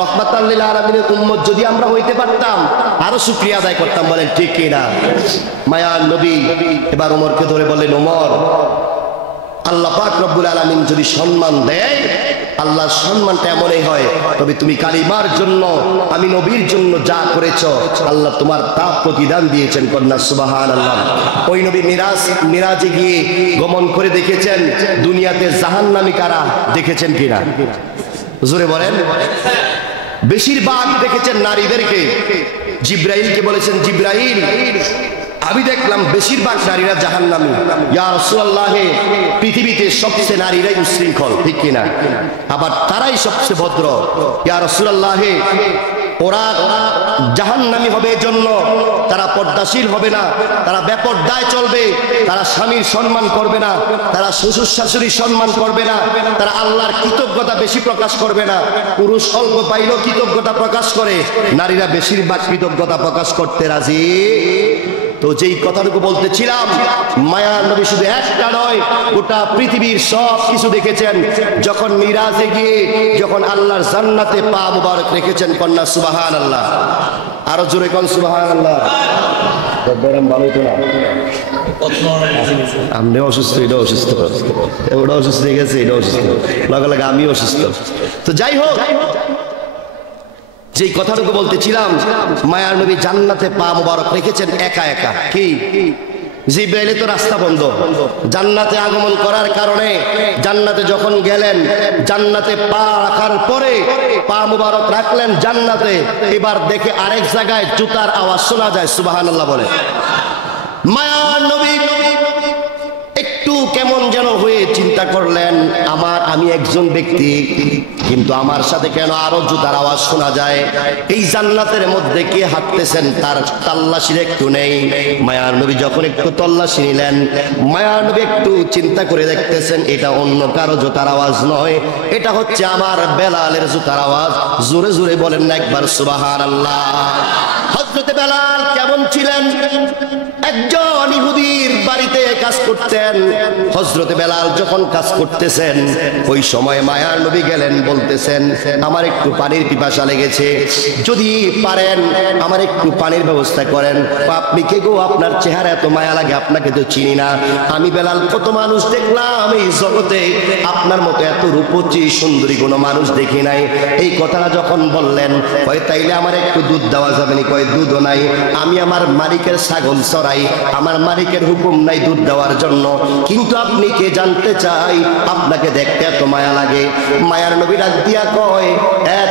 রহমাতাল লিল আলামিনের উম্মত যদি আমরা হইতে পারতাম আরো শুকরিয়া আদায় করতাম, বলেন ঠিক কি না? মায়ার নবী এবার ওমরকে ধরে বললেন, ওমর, আল্লাহ পাক রব্বুল আলামিন যদি সম্মান দেয়, আল্লাহর সম্মানটা এমনই হয়, তবে তুমি কালিমার জন্য, আমি নবীর জন্য যা করেছো আল্লাহ তোমার তা প্রতিদান দিয়েছেন। কন্যা সুবহানাল্লাহ। ওই নবী মিরাজে গিয়ে গমন করে দেখেছেন দুনিয়াতে জাহান্নামী কারা, দেখেছেন কিনা জোরে বলেন? বেশিরভাগ দেখেছেন নারীদেরকে। জিব্রাইলকে বলেছেন, জিব্রাইল, আমি দেখলাম বেশিরভাগ নারীরা জাহান্নামী। ইয়া রাসূলুল্লাহ, পৃথিবীতে সবচেয়ে নারীরাই উশৃঙ্খল, ঠিক কিনা? আবার তারাই সবচেয়ে ভদ্র। ইয়া রাসূলুল্লাহ, ওরা জাহান্নামী হবে এজন্য তারা পর্দাশীল হবে না, তারা বেপর্দায় চলবে, তারা স্বামীর সম্মান করবে না, তারা শ্বশুর শাশুড়ির সম্মান করবে না, তারা আল্লাহর কৃতজ্ঞতা বেশি প্রকাশ করবে না। পুরুষ অল্প পাইলেও কৃতজ্ঞতা প্রকাশ করে, নারীরা বেশিরভাগ কৃতজ্ঞতা প্রকাশ করতে রাজি। তো যেই কথাটুকু বলতেছিলাম, মায়ার নবী শুধু একটা নয়, গোটা পৃথিবীর সব কিছু দেখেছেন। যখন মিরাজে গিয়ে যখন আল্লাহর জান্নাতে পা মুবারক রেখেছেন, কন্যা সুবহানাল্লাহ। আরো জোরে কোন সুবহানাল্লাহ। আমি অসুস্থ, এটা অসুস্থ, ওটা অসুস্থ হয়ে গেছে, এটা অসুস্থ, লগে লগে আমি অসুস্থ। তো যাই হোক, যেই কথাটুকু বলতেছিলাম, মায়ার নবী জান্নাতে পা মুবারক রেখেছেন একা একা। কি? জিব্রাইলে তো রাস্তা বন্ধ। জান্নাতে আগমন করার কারণে জান্নাতে যখন গেলেন, জান্নাতে পা রাখার পরে পা মুবারক রাখলেন জান্নাতে, এবার দেখে আরেক জায়গায় জুতার আওয়াজ শোনা যায়। সুবহানাল্লাহ বলে। মায়ার নবী একটু কেমন যেন হয়ে চিন্তা করলেন, আমি একজন ব্যক্তি, কিন্তু আমার সাথে কেন আরো জুতার আওয়াজ শোনা যায়? এই জান্নাতের মধ্যে কে হাঁটতেছেন তার তল্লাশির একটু নেই। মায়ার নবী যখন একটু তল্লাশি নিলেন, মায়ার নবী একটু চিন্তা করে দেখতেছেন, এটা অন্য কারো জুতার আওয়াজ নয়, এটা হচ্ছে আমার বেলালের জুতার আওয়াজ। জোরে জোরে বলেন না একবার সুবহানাল্লাহ। হযরত বেলাল কেমন ছিলেন? একজন ইহুদির বাড়িতে কাজ করতেন। হযরত বেলাল যখন কাজ করতেছেন, ওই সময় মায়ার নবী গেলেন, বলতেছেন, আমার একটু পানির পিপাসা লেগেছে, যদি পারেন আমার একটু পানির ব্যবস্থা করেন। আপনি কে গো? আপনার চেহারা এত মায়া লাগে, আপনাকে তো চিনি না। আমি বেলাল কত মানুষ দেখলাম এই জগতে, আপনার মতো এত রূপচী সুন্দরী কোনো মানুষ দেখি নাই। এই কথাটা যখন বললেন, কয় তাইলে আমার একটু দুধ দেওয়া যাবে না? কয় দুধও নাই, আমি আমার মালিকের ছাগল চড়াই, আমার মালিকের হুকুম নাই দুধ দেওয়ার জন্য, কিন্তু আপনি কে জানতে চাই, আপনাকে দেখতে এত মায়া লাগে। মায়ার নবী ডাক দিয়া কয়,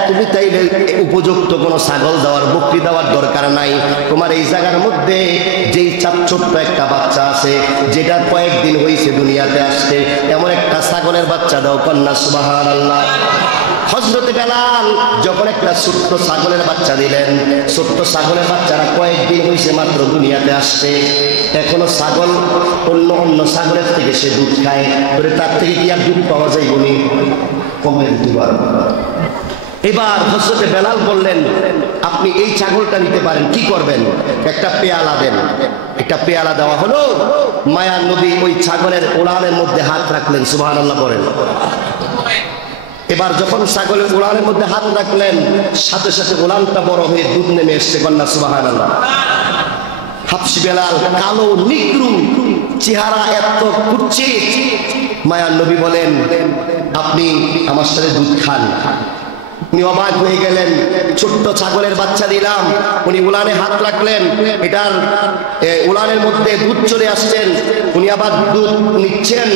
তুমি তাইলে উপযুক্ত কোনো ছাগল দেওয়ার, বকরি দেওয়ার দরকার নাই। তোমার এই জায়গার মধ্যে যেই ছোট্ট একটা বাচ্চা আছে, যেটা কয়েকদিন হয়েছে দুনিয়াতে আসছে, এমন একটা ছাগলের বাচ্চা দাও। কন্যা সুবহানাল্লাহ। হযরত বেলাল যখন একটা ছোট্ট ছাগলের বাচ্চা দিলেন, ছোট্ট ছাগলের বাচ্চারা কয়েকদিন হয়েছে মাত্র দুনিয়াতে আসছে, এখনো ছাগল অন্য ছাগলের থেকে সে দুধ খায়, তার থেকে কি আর দুধ পাওয়া যায়? উনি কমে দিতে পারবেন। এবার হযরত বেলাল বললেন, আপনি এই ছাগলটা নিতে পারেন, কি করবেন? একটা পেয়ালা দেন। একটা পেয়ালা দেওয়া হলো। মায়ার নবী ওই ছাগলের ওড়ানের মধ্যে হাত রাখলেন। সুবহানাল্লাহ বলেন। এবার যখন ছাগলের উড়ানের মধ্যে হাত রাখলেন, সাথে সাথে উড়ানটা বড় হয়ে দুধ নেমে এসছে। কন্যা সুবহানাল্লাহ। হাবশী বেলাল, কালো নিগ্রু চেহারা, এত কুৎসিত। মায়ার নবী বলেন, আপনি আমার সাথে দুধ খান। উনি অবাক হয়ে গেলেন, ছোট্ট ছাগলের বাচ্চা দিলাম, উনি উলানে হাত রাখলেন, এটার উলানের মধ্যে দুধ চলে আসছেন, উনি আবার দুধ নিচ্ছেন,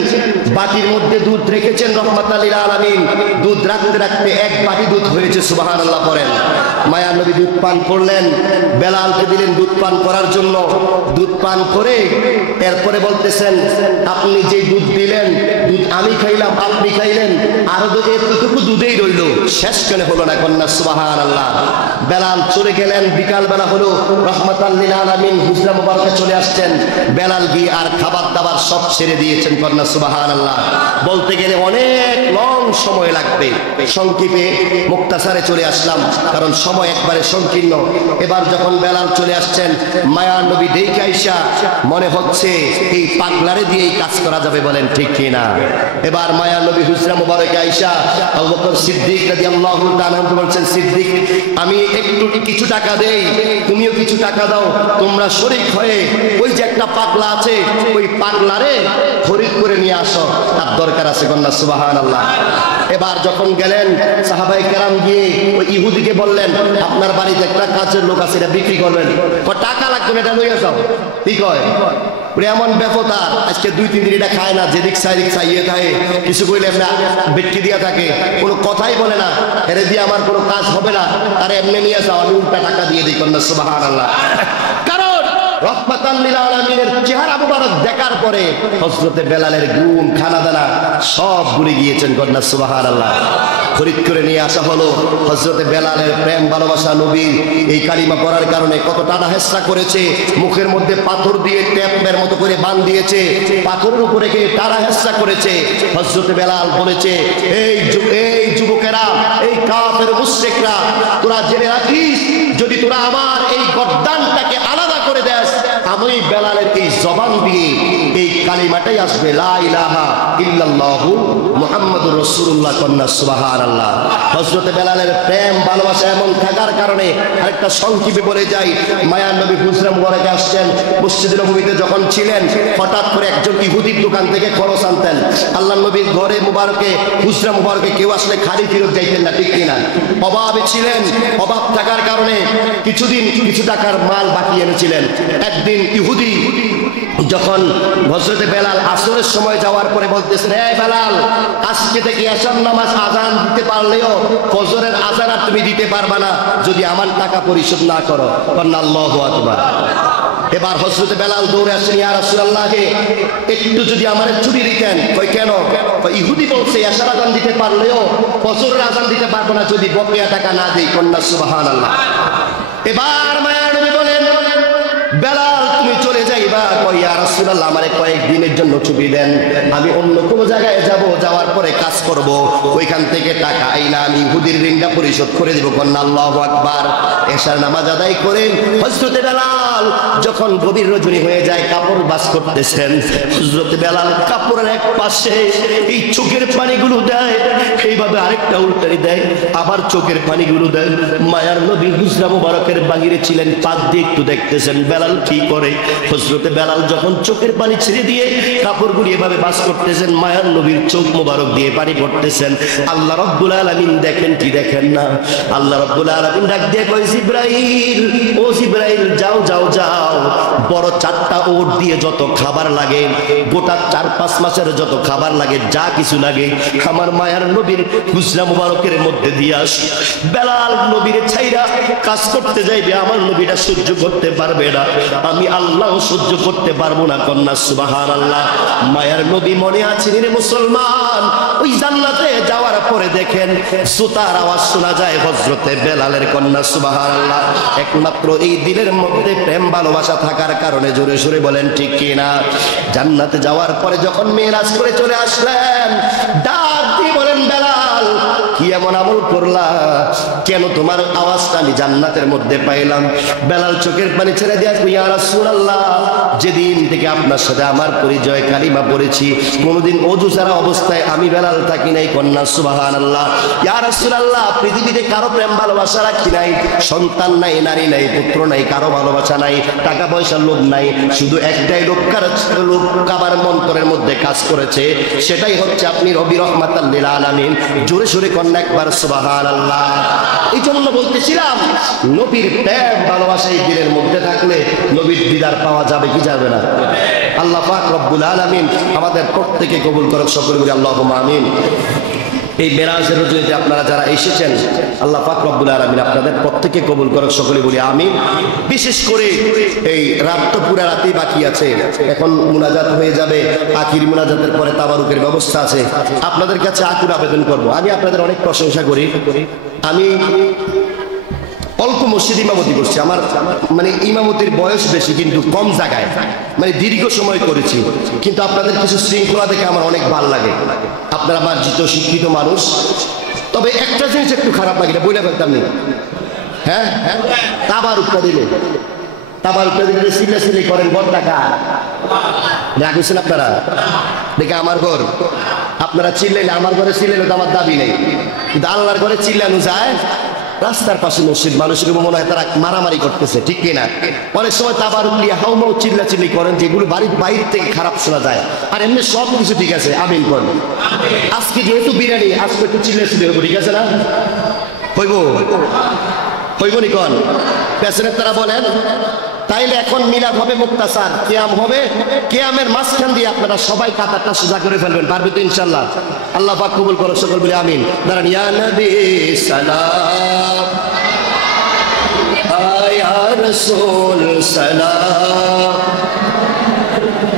বাটির মধ্যে দুধ রেখেছেন রহমাতাল লিল আলামিন। দুধ রাখতে রাখতে এক বাটি দুধ হয়েছে। সুবহানাল্লাহ পড়েন। মায়ার নবী দুধ পান করলেন, বেলালকে দিলেন দুধ পান করার জন্য। দুধ পান করে এরপরে বলতেছেন, আপনি যে দুধ দিলেন, দুধ আমি খাইলাম, আপনি খাইলেন, আরো এতটুকু দুধেই রইল, শেষ কেন হলো না? কন্যা সুবহানাল্লাহ। বেলাল চলে গেলেন, বিকাল বেলা হলো, রহমাতাল লিল আলামিন হুজরা মুবারকে চলে আসছেন। বেলাল গিয়ে আর খাবার দাবার সব ছেড়ে দিয়েছেন। কন্যা সুবহানাল্লাহ। বলতে গেলে অনেক লং সময় লাগবে, সংক্ষেপে মুক্তাসারে চলে আসলাম, কারণ সময় একবারে সংকীর্ণ। এবার যখন বেলাল চলে আসছেন, মায়ার নবী দেখে আইসা মনে হচ্ছে এই পাগলারে দিয়েই কাজ করা যাবে, বলেন ঠিক কিনা? এবার মায়ার নবী হুজরা মুবারকে আইসা আবু বকর সিদ্দিক রাদিয়াল্লাহু রাদিয়াল্লাহু তাআলা আনহু বলছেন, সিদ্দিক আমি একটু কিছু টাকা দেই, তুমিও কিছু টাকা দাও, তোমরা শরীক হয়ে ওই যে একটা পাগলা আছে ওই পাগলারে খরিদ করে নিয়ে আসো, তার দরকার আছে। কন্যা সুবহানাল্লাহ। এবার যখন গেলেন সাহাবায়ে কেরাম গিয়ে ওই ইহুদিকে বললেন, আপনার বাড়িতে একটা কাজের লোক আছে, এটা বিক্রি করবেন। টাকা লাগবে না, এটা লইয়া যাও। ঠিক হয় এমন ব্যাপার, আজকে 2-3 দিন এটা খায় না, যেদিক সাইদিক চাইয়ে থাকে, কিছু কইলে না বেটকি দিয়া থাকে, কোনো কথাই বলে না, এরে দিয়ে আমার কোনো কাজ হবে না, তারে এমনি নিয়ে যাও, আমি উল্টা টাকা দিয়ে দিই। কন্যা সুবহানাল্লাহ। কারণ রহমাতাল লিল আলামিনের চেহারা মুবারক দেখার পরে হযরতে বেলালের গুণ খানাদানা সব ভুলে গিয়েছেন। কন্যা সুবহানাল্লাহ। খরিদ করে নিয়ে আসা হলো। হযরতে বেলালের প্রেম ভালোবাসা নবীর এই কালিমা পড়ার কারণে কত টানা হেসরা করেছে, মুখের মধ্যে পাথর দিয়ে ট্যাপের মতো করে বান দিয়েছে, পাথরের উপরে গিয়ে টানা হেসরা করেছে। হযরতে বেলাল বলেছে, এই যুবকেরা, এই কাফের মুশরিকরা, তোরা জেনে রাখিস, যদি তোরা আমার এই গর্দানটাকে আলাদা করে দেস, আমি বেলালের এই জবান দিয়ে এই কালিমাটাই আসবে, লা ইলাহা ইল্লাল্লাহু মুহাম্মাদুর রাসূলুল্লাহ। কন্যা সুবহানাল্লাহ। হযরতে বেলালের প্রেম ভালোবাসা এমন থাকার কারণে আরেকটা সংক্ষেপে বলে যাই, মায়ার নবী হুজরা মুবারকে আসছেন, মসজিদে নববীতে যখন ছিলেন, হঠাৎ করে একজন ইহুদির দোকান থেকে খরচ আনতেন। আল্লাহর নবীর ঘরে মুবারকে হুজরা মুবারকে কেউ আসলে খালি ফেরত যাইতেন না, ঠিক কিনা? অভাবে ছিলেন, অভাব থাকার কারণে কিছুদিন কিছু টাকার মাল বাকি এনেছিলেন। একদিন ইহুদি যখন হযরতে বেলাল আসরের সময় যাওয়ার পরে বলতেছেন, এই বেলাল, আজকে থেকে এশার নামাজ আজান দিতে পারলেও ফজরের আজান আর তুমি দিতে পারবা না যদি আমার টাকা পরিশোধ না করো। আল্লাহু আকবার। এবার হযরতে বেলাল দৌড়ে আসেন, ইয়া রাসূলুল্লাহ, একটু যদি আমারে ছুটি দিতেন। কই কেন? ইহুদি বলছে এশার আজান দিতে পারলেও ফজরের আজান দিতে পারবো না যদি বকেয়া টাকা না দেই। কন্যা সুবহানাল্লাহ। এবার মায়ার নবী বলেন, বেলাল তুমি চলে যাইবা? কই ইয়া রাসূলুল্লাহ, আমারে কয়েকদিনের জন্য ছুটি দেন, আমি অন্য কোন জায়গায় যাব, যাওয়ার পরে কাজ করব, ওইখান থেকে টাকা আইনা আমি ইহুদির ঋণটা পরিশোধ করে দেব। কন্যা আল্লাহু আকবার। এশার নামাজ আদায় করে হযরতে বেলাল যখন গভীর রজনী হয়ে যায়, কাপড় বাস করতেছেন, হযরতে বেলাল কাপড়ের এক পাশে এই চোখের পানিগুলো দেয়, এইভাবে আরেকটা উল্টারি দেয়, আবার চোখের পানিগুলো দেয়। মায়ার নবী হুজরা মুবারকের বাহিরে ছিলেন, পাক দিয়ে একটু দেখতেছেন বেলাল কি করে। হযরতে বেলাল যখন চোখের পানি ছেড়ে দিয়ে কাপড়গুলো এভাবে বাস করতেছেন, মায়ার নবীর চোখ মুবারক দিয়ে পানি পড়তেছেন। আল্লাহ রাব্বুল আলামিন দেখেন কি দেখেন না? আল্লাহ রাব্বুল আলামিন ডাক দিয়ে কয়, জিবরাইল, ও জিবরাইল, যাও যাও যাও, বড় 4টা ওট দিয়ে যত খাবার লাগে, গোটা 4-5 মাসের যত খাবার লাগে, যা কিছু লাগে, আমার মায়ার নবীর হুজরা মুবারকের মধ্যে দিয়ে আস। বেলাল নবীর ছাইরা কাজ করতে যাইবে, আমার নবীটা সহ্য করতে পারবে না, আমি আল্লাহ সহ্য করতে পারবো না। কন্যা সুবহানাল্লাহ। মায়ার নবী মনে আছেন রে মুসলমান, ওই জান্নাতে যাওয়ার পরে দেখেন জুতার আওয়াজ শোনা যায় হযরতে বেলালের। কন্যা সুবহানাল্লাহ। একমাত্র এই দিলের মধ্যে প্রেম ভালোবাসা থাকার কারণে, জোরে সোরে বলেন ঠিক কিনা? জান্নাতে যাওয়ার পরে যখন মেরাজ করে চলে আসলেন, ডাক দিয়ে বলেন, বেলাল, কি এমন আমল করলা, কেন তোমার আওয়াজটা আমি জান্নাতের মধ্যে পাইলাম? বেলাল চোখের পানি ছেড়ে দিয়ে আসবে, ইয়া রাসূলুল্লাহ, যেদিন থেকে আপনার সাথে আমার পরিচয়, কালিমা পড়েছি, কোনোদিন ওযু ছাড়া অবস্থায় আমি বেলাল থাকি নাই। কন্যা সুবহানাল্লাহ। ইয়া রাসূলুল্লাহ, পৃথিবীতে কারো প্রেম ভালোবাসা রাখি নাই, সন্তান নাই, নারী নাই, পুত্র নাই, কারো ভালোবাসা নাই, টাকা পয়সার লোভ নাই, শুধু একটাই লোক আমার মন্তরের মধ্যে কাজ করেছে, সেটাই হচ্ছে আপনি রবি রহমাতাল লিল আলামিন। জোরে সোরে কন্যা একবার সুবহানাল্লাহ। এই জন্য বলতেছিলাম, নবীর প্রেম ভালোবাসা এই দিলের মধ্যে থাকলে নবীর দিদার পাওয়া যাবে কি যাবে না? আল্লাহ পাক রব্বুল আলামিন আমাদের প্রত্যেকে কবুল করুক, সকলে বলি আল্লাহুম্মা আমিন। এই মেরাজের রজনীতে আপনারা যারা এসেছেন, আল্লাহ পাক রব্বুল আলামিন আপনাদের প্রত্যেকে কবুল করুক, সকলে বলি আমিন। বিশেষ করে এই রাত তো পুরা রাতেই বাকি আছে, এখন মুনাজাত হয়ে যাবে, আখির মুনাজাতের পরে তাবারুকের ব্যবস্থা আছে। আপনাদের কাছে আকুল আবেদন করব, আমি আপনাদের অনেক প্রশংসা করি, আমি অল্প মসজিদ ইমামতি করছি, আমার মানে ইমামতির বয়স বেশি কিন্তু কম জায়গায়, মানে দীর্ঘ সময় করেছি, কিন্তু আপনাদের কিছু শৃঙ্খলা দেখে আমার অনেক ভালো লাগে। আপনারা মার্জিত শিক্ষিত মানুষ, তবে একটা জিনিস একটু খারাপ লাগে, বইলে ফেলতাম নেই। হ্যাঁ, তাবার উত্তর দিলে সিলে করেন, বড় টাকা রাখছেন আপনারা দেখে আমার ঘর আপনারা চিল্লাইলে আমার ঘরে চিল্লাইলে তো আমার দাবি নেই, কিন্তু আল্লাহর ঘরে চিল্লানো যায়। রাস্তার পাশে মসজিদ, মানুষের মনে হয় তারা মারামারি করতেছে, ঠিক কিনা? অনেক সময় তাবারুক নিয়ে হাউমাউ চিল্লাচিল্লি করেন, যেগুলো বাড়ির বাইরে থেকে খারাপ শোনা যায়। আর এমনি সব কিছু ঠিক আছে, আমিন করেন। আজকে যেহেতু বিরিয়ানি, আজকে একটু চিল্লাচিল্লি হইব, ঠিক আছে না? হইব হইব নি কন? পেছনের তারা বলেন। তাইলে এখন মিলাদ হবে মুক্তাসার, কিয়াম হবে, কিয়ামের মাঝখান দিয়ে আপনারা সবাই কাতারটা সোজা করে ফেলবেন, পারবে তো ইনশাল্লাহ? আল্লাহ পাক কবুল করো, সকল বলে আমিন। দাঁড়ান। ইয়া নবী সালাম, ইয়া রাসূল সালাম,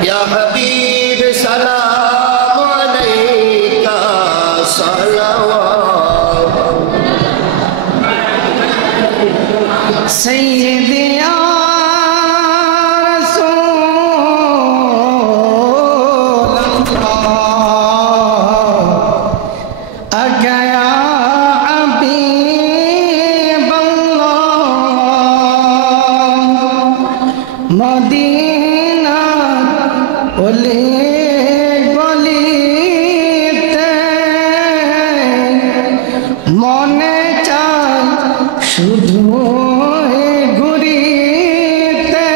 ইয়া হাবিব সালাম আলাইকা সালাওয়াত সাইয়্যিদি ইয়া মদিনা ওলে গলিতে মনে চায় শুধু ঘুরিতে,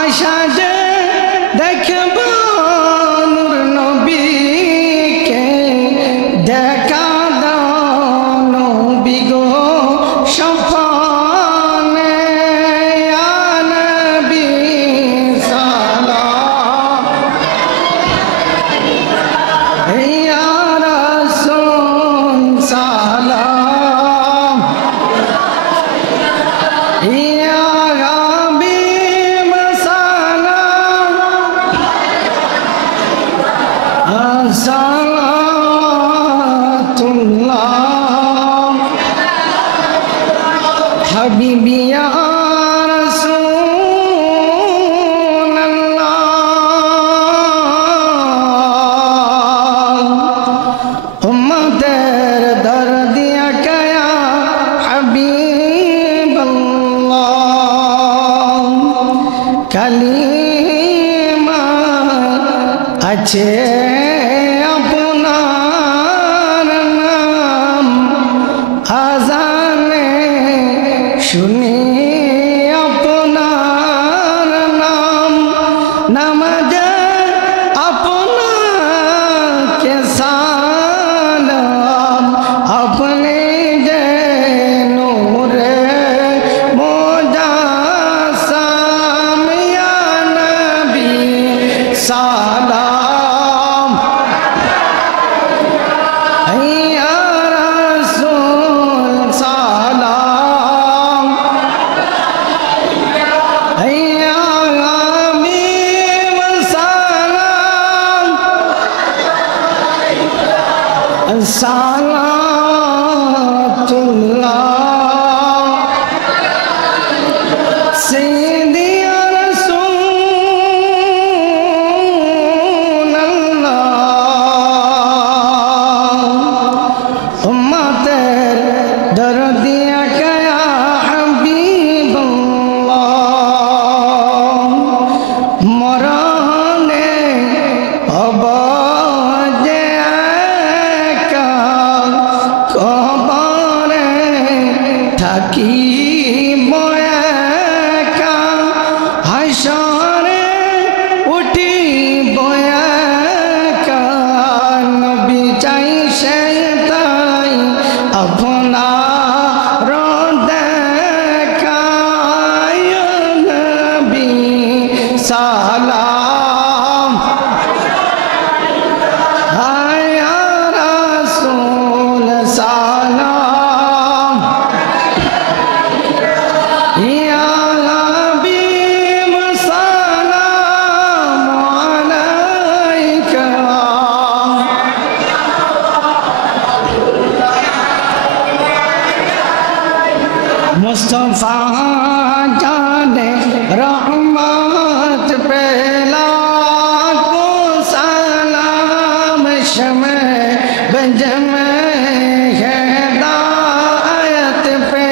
আশা যে দেখব নূর নবীকে, দেখা দাও নবী গো সপনে। হাবিবি ইয়া রাসূলুল্লাহ, উম্মতের দর্দি আকা ইয়া হাবিবাল্লাহ, কালিমা আছে আপনার নাম, আজানে শুনি আপনার নাম, নামাজে আপনাকে সালাম, আপনি যে নূরে মুজাসসাম, ইয়া নবী সালাম, ইয়া রাসূল সালাম, ইয়া হাবিব সালাম, সালাতুল্লাহ সাইয়্যিদি ইয়া রাসূলুল্লাহ, উম্মতের দরদি আকা ইয়া হাবিবাল্লাহ, মরণে অবজে একা, কবরে থাকিব একা, হাসরে উঠিব একা, নবী চাই সে তাই আপনার দেখা, ইয়া নবী সালাম, ইয়া রাসূল সালাম, ইয়া হাবিব সালাম আলাইকা। मुस्तफा जाने रहमत पे लाखों सलाम, शमे बजमे हिदायत पे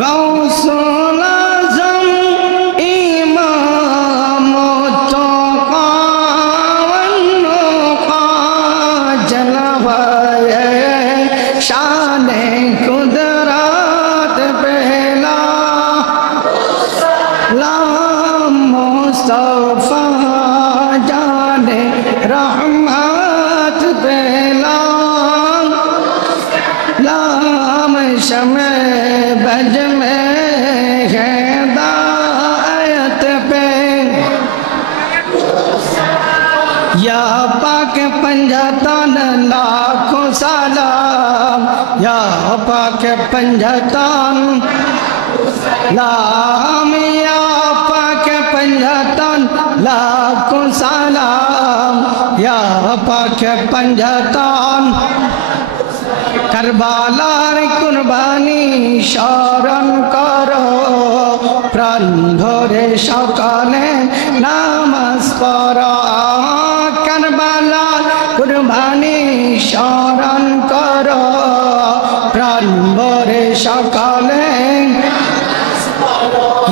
गौसुल आज़म इमाम तो शमे बज में हिदायत पे या पाक पंजतन लाखों सलाम या पाक पंजतन लाम या पाक पंजतन लाखों सलाम या पाक पंजतन करबालार कुर्बानी शरण करो प्राण भरे सकाले नामाज पढ़ो करबालार कुर्बानी शरण करो प्राण भरे सकाले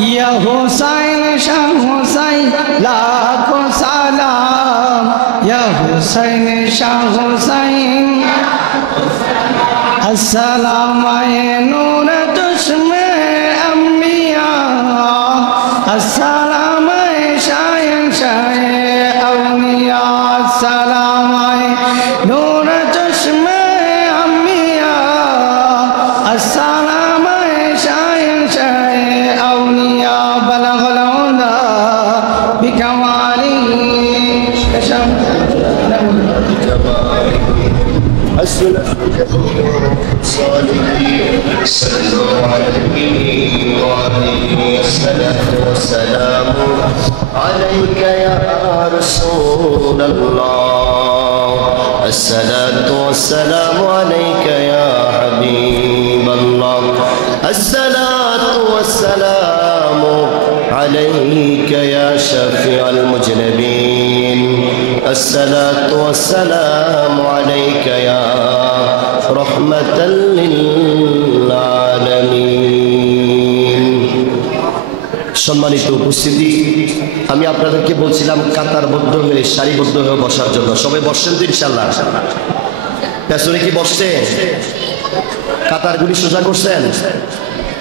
या हुसैन शाह हुसैन लाखों सलाम या हुसैन शाह हुसैन अस्सलाम नूर चश्मे अम्बिया अस्सलाम शायन शाय अवलिया अस्सलाम नूर चश्मे अम्बिया अस्सलाम शायन शाय अवलिया बलगल उला बिकमाली कशम صلوا عليه وعليه الصلاة والسلام عليك يا رسول الله الصلاة والسلام عليك يا حبيب الله الصلاة والسلام عليك يا شفيع المذنبين الصلاة والسلام عليك يا رحمة للعالمين সম্মানিত উপস্থিতি আমি আপনাদেরকে বলছিলাম কাতারবদ্ধ হয়ে সারিবদ্ধ হয়ে বসার জন্য সবাই বসছেন তো ইনশাআল্লাহ পেছনে কি বসছে কাতারগুলি সোজা করছেন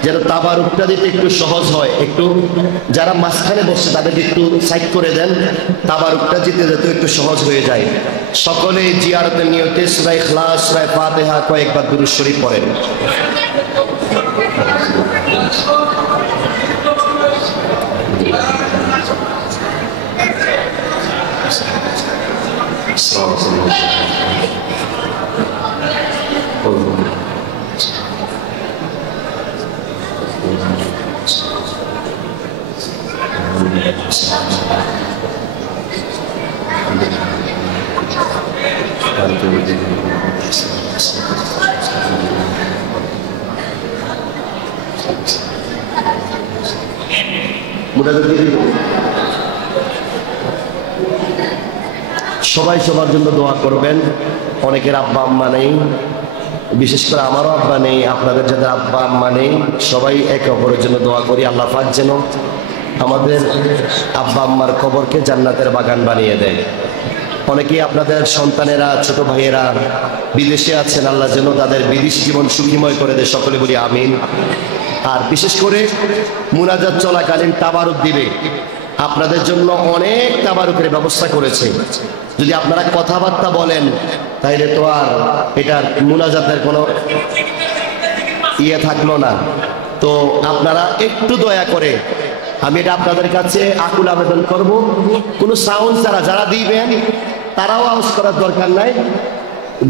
যেন তাবারুকটা দিতে একটু সহজ হয় একটু যারা মাঝখানে বসছে তাদেরকে একটু সাইড করে দেন তাবারুকটা দিতে যেতে একটু সহজ হয়ে যায় সকলে জিয়ারতের নিয়তে সূরা ইখলাস সূরা ফাতিহা কয়েকবার দুরূদ শরীফ পড়েন সবাই সবার জন্য দোয়া করবেন অনেকের আব্বা আম্মা নেই বিশেষ করে আমারও আব্বা নেই আপনাদের যাদের আব্বা আম্মা নেই সবাই একে অপরের জন্য দোয়া করি আল্লাহ পাক যেন আমাদের আব্বা আম্মার কবরকে জান্নাতের বাগান বানিয়ে দেয় অনেকেই আপনাদের সন্তানেরা ছোট ভাইয়েরা বিদেশে আছেন আল্লাহ যেন তাদের বিদেশি জীবন সুখীময় করে দেয় সকলে বলি আমিন আর বিশেষ করে মুনাজাত চলাকালীন তাবারুক দিবে আপনাদের জন্য অনেক তাবারুকের ব্যবস্থা করেছে যদি আপনারা কথাবার্তা বলেন তাইলে তো আর এটার মুনাজাতের কোনো ইয়ে থাকলো না তো আপনারা একটু দয়া করে আমি এটা আপনাদের কাছে আকুল আবেদন করব কোনো সাউন্ড ছাড়া যারা দিবেন তারাও আওয়াজ করার দরকার নাই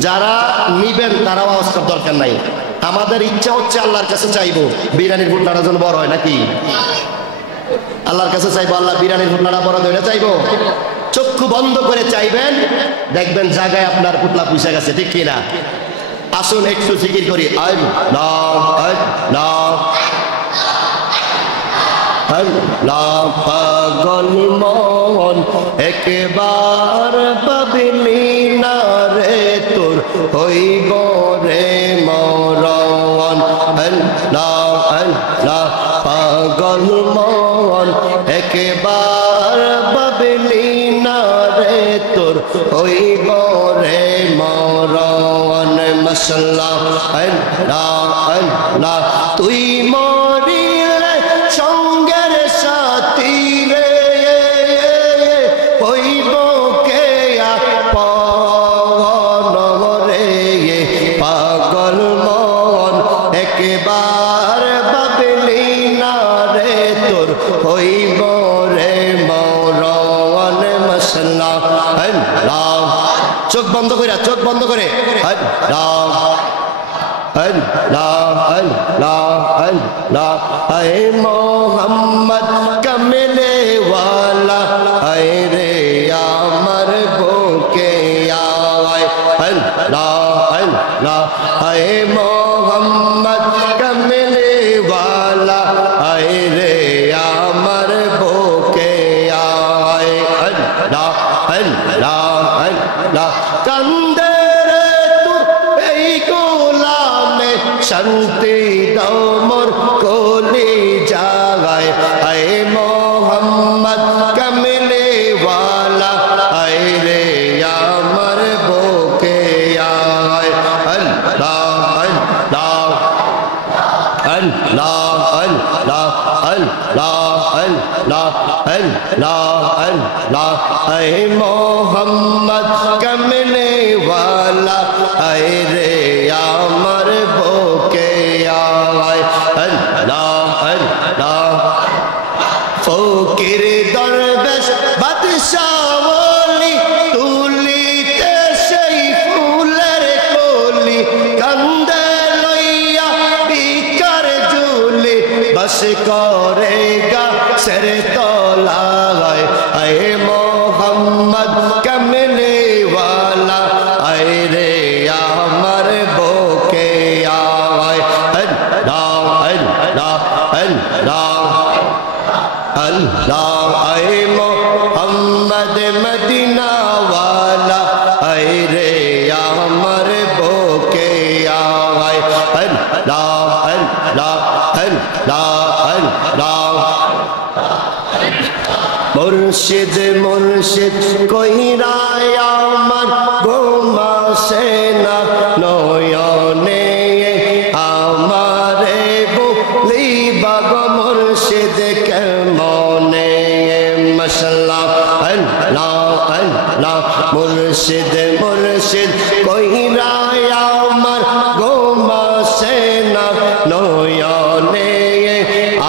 যারা নিবেন তারাও আওয়াজ করার দরকার নাই আমাদের ইচ্ছা হচ্ছে আল্লাহর কাছে চাইবো বিরিয়ানির ফুটনাটা যেন বড় হয় নাকি আল্লাহর কাছে চাইবো আল্লাহ বিরিয়ানির ফুটনাটা বড় ধরে চাইবো চক্ষু বন্ধ করে চাইবেন দেখবেন জায়গায় আপনার পুতলা পুষে গেছে ঠিক কিনা আসুন একটু জিকির করি পাগল মন একবার পাবিলি না রে তোর হইব রে মরণ পাগল মন একবার পাবিলি না রে তোর হইব রে মরণ মাশাআল্লাহ তুই মরিলে সঙ্গের সাথী রে হইব কে আপন রে পাগল মন একবার চোখ বন্ধ করে আল্লাহ আল্লাহ আল্লাহ আল্লাহ আয় মোহাম্মদ কমলে ওয়ালা আয় রে আমার বুকে আয় আল্লাহ আল্লাহ আয় মোহাম্মদ কমলে ওয়ালা আয় রে আমার বুকে আয় আল্লাহ আল্লাহ আল্লাহ কান্দে রে তুই এই গোলামে শান্তি দাও মোর কোলে জাগায় আয় মোহাম্মদ কমলে ওয়ালা আয় রে আমার বুকে আয় আল্লাহ আল্লাহ আল্লাহ আল্লাহ আল্লাহ আল্লাহ আল্লাহ আল্লাহ আয় মোহাম্মদ কমলে ওয়ালা আয় রে আমার বুকে আয় আল্লাহ আল্লাহ ফকির দরবেশ বাদশাহ ওলি তুলিতে সেই ফুলের কলি কান্দে লইয়া বিকার ঝুলি বস করে গাছের তলায় আয় মোহাম্মদ কমলে ওয়ালা আয় রে আমার বুকে আয় আল্লাহ আল্লাহ আল্লাহ আল্লাহ আয় মোহাম্মদ মদিনা ওয়ালা আয় রে আমার বুকে আয় আল্লাহ আল্লাহ আল্লাহ আল্লাহ মুর্শিদ মুর্শিদ কইরা আমার ঘুমাসে না নয়নে আমারে বলি বাগ মুর্শিদ কেমনে মাশাআল্লাহ আল্লাহ আল্লাহ মুর্শিদ মুর্শিদ কইরা আমার ঘুমাসে না নয়নে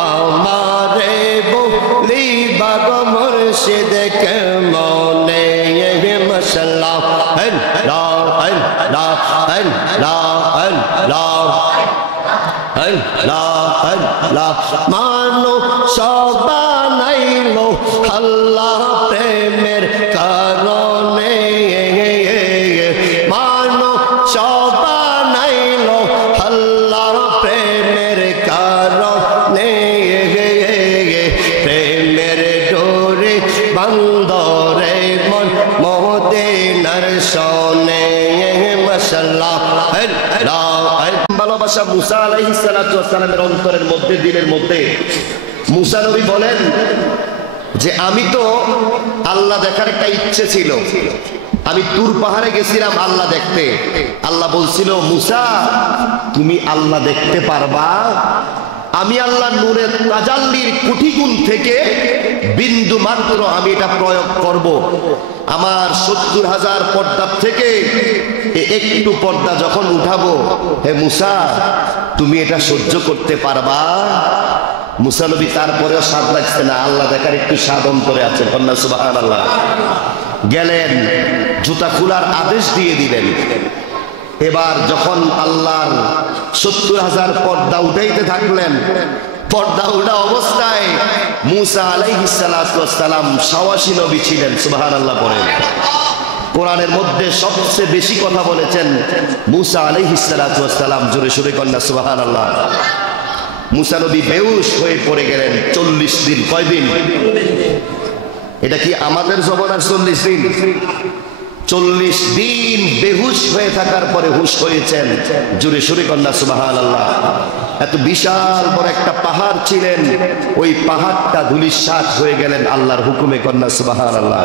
আমারে বলি বাগ মুর্শিদ কেমনে মাশাআল্লাহ আল্লাহ আল্লাহ আল্লাহ আল্লাহ আল্লাহ আল্লাহ মানো সবানাইলো আল্লাহ প্রেমের কারণে মানো সবানাইলো আল্লাহ প্রেমের কারণে প্রেমের ডোরে বন্দরে মন মদিনার সোনে মাশাআল্লাহ ভালোবাসা মুসা আলাইহিস সালাতু ওয়াস সালামের অন্তরের মধ্যে দিলের মধ্যে মুসা নবী বলেন যে আমি তো আল্লাহ দেখার একটা ইচ্ছে ছিল আমি তুর পাহাড়ে গেছিলাম আল্লাহ দেখতে আল্লাহ বলছিল মুসা তুমি আল্লাহ দেখতে পারবা আমি আল্লাহ নূরের তাজাল্লির কোটি গুণ থেকে বিন্দু মাত্র আমি এটা প্রয়োগ করব আমার ৭০,০০০ পর্দা থেকে একটু পর্দা যখন উঠাবো হে মুসা তুমি এটা সহ্য করতে পারবা মুসা নবী তারপরেও স্বাদ লাগছে না আল্লাহ দেখার একটু স্বাদ অন্তরে আছে কন্যা সুবহানাল্লাহ গেলেন জুতা খোলার আদেশ দিয়ে দিলেন এবার যখন আল্লাহর ৭০,০০০ পর্দা উঠাইতে থাকলেন পর্দা উঠা অবস্থায় মুসা আলাইহিস সালাতু ওয়াস সালাম সাওয়াসী নবী ছিলেন সুবহানাল্লাহ পড়েন কোরআনের মধ্যে সবচেয়ে বেশি কথা বলেছেন মুসা আলাইহিস সালাতু ওয়াস সালাম জোরে সোরে কন্যা সুবহানাল্লাহ মুসা নবী বেহুশ হয়ে পড়ে গেলেন ৪০ দিন কয়দিন এটা কি আমাদের জমানার ৪০ দিন ৪০ দিন বেহুশ হয়ে থাকার পরে হুশ হয়েছেন জোরে সোরে কন্যা সুবহানাল্লাহ এত বিশাল বড় একটা পাহাড় ছিলেন ওই পাহাড়টা ধূলিসাৎ হয়ে গেলেন আল্লাহর হুকুমে কন্যা সুবহানাল্লাহ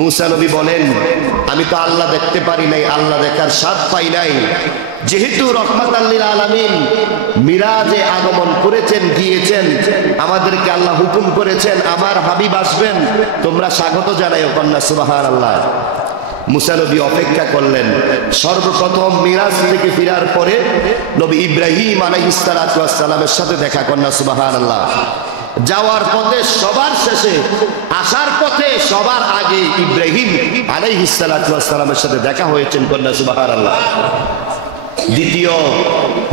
মুসা নবী বলেন আমি তো আল্লাহ দেখতে পারি নাই আল্লাহ দেখার স্বাদ পাই নাই যেহেতু রহমাতাল লিল আলামিন মিরাজে আগমন করেছেন গিয়েছেন আমাদেরকে আল্লাহ হুকুম করেছেন আমার হাবিব আসবেন তোমরা স্বাগত জানাইও কন্যা সুবহানাল্লাহ মুসা নবী অপেক্ষা করলেন সর্বপ্রথম মিরাজ থেকে ফেরার পরে নবী ইব্রাহিম আলাইহিস সালাতু ওয়াস সালামের সাথে দেখা কন্যা সুবহানাল্লাহ যাওয়ার পথে সবার শেষে, আসার পথে সবার আগে ইব্রাহিম আলাইহিস সালাতু ওয়াস সালামের সাথে দেখা হয়েছেন। কন্যা সুবহানাল্লাহ। দ্বিতীয়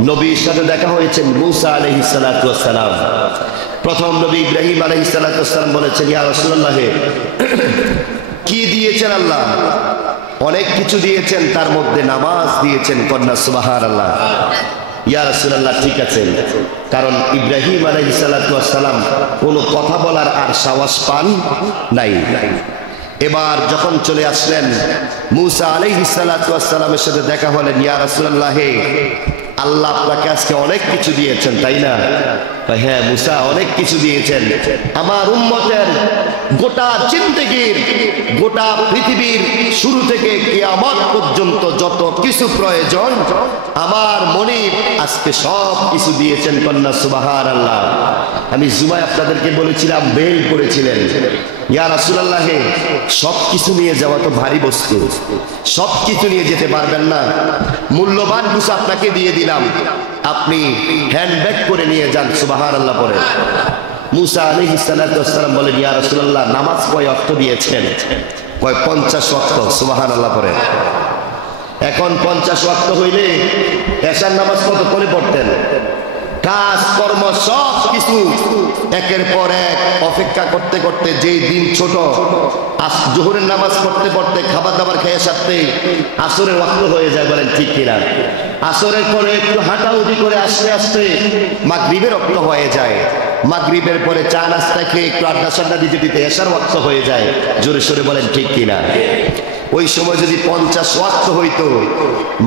নবীর সাথে দেখা হয়েছেন মূসা আলাইহিস সালাতু ওয়াস সালাম। প্রথম নবী ইব্রাহিম আলাইহিস সালাতু ওয়াস সালাম বলেছেন, ইয়া রাসূলুল্লাহ, কি দিয়েছেন আল্লাহ? অনেক কিছু দিয়েছেন, তার মধ্যে নামাজ দিয়েছেন। কন্যা সুবহানাল্লাহ। ইয়া রাসূলুল্লাহ, ঠিক আছে। কারণ ইব্রাহিম আলাইহিস সালাতু ওয়াস সালাম কোনো কথা বলার আর সাহস পান নাই। এবার যখন চলে আসলেন মূসা আলাইহিস সালাতু ওয়াস সালামের সাথে দেখা হলেন। ইয়া রাসূলুল্লাহ, আল্লাহ আপনাকে আজকে অনেক কিছু দিয়েছেন, তাই না? হ্যাঁ মূসা, অনেক কিছু দিয়েছেন। আমার উম্মতের গোটা জিন্দেগীর, গোটা পৃথিবীর শুরু থেকে কিয়ামত পর্যন্ত যত কিছু প্রয়োজন আমার মনিব আজকে সব কিছু দিয়েছেন। কন্যা সুবহানাল্লাহ। আমি জুমায় আপনাদেরকে বলেছিলাম, বেল করেছিলেন, ইয়া রাসূলুল্লাহ, সব কিছু নিয়ে যাওয়া তো ভারী বস্তু, সব কিছু নিয়ে যেতে পারবেন না। মূল্যবান কিছু আপনাকে দিয়ে দিলাম, আপনি হ্যান্ডব্যাগ করে নিয়ে যান। সুবহানাল্লাহ পড়ে। মূসা আলাইহিস সালাতু ওয়াস সালাম বলেন, ইয়া রাসূলুল্লাহ, নামাজ কয় ওয়াক্ত দিয়েছেন? কয় 50 ওয়াক্ত। সুবহানাল্লাহ পড়ে। এখন 50 ওয়াক্ত হইলে এশার নামাজ কত করে পড়তেন? কাজ কর্ম সব কিছু একের পর এক অপেক্ষা করতে করতে, যেই দিন ছোট, জোহরের নামাজ পড়তে পড়তে, খাবার দাবার খেয়ে সারতে আসরের ওয়াক্ত হয়ে যায়। বলেন ঠিক কিনা? আসরের পরে একটু হাঁটাহুটি করে আস্তে আস্তে মাগরিবের ওয়াক্ত হয়ে যায়। মাগরিবের পরে চা নাস্তা খেয়ে একটু আড্ডা সাড্ডা দিতে দিতে এশার ওয়াক্ত হয়ে যায়। জোরে সোরে বলেন ঠিক কিনা? ওই সময় যদি 50 ওয়াক্ত হইতো,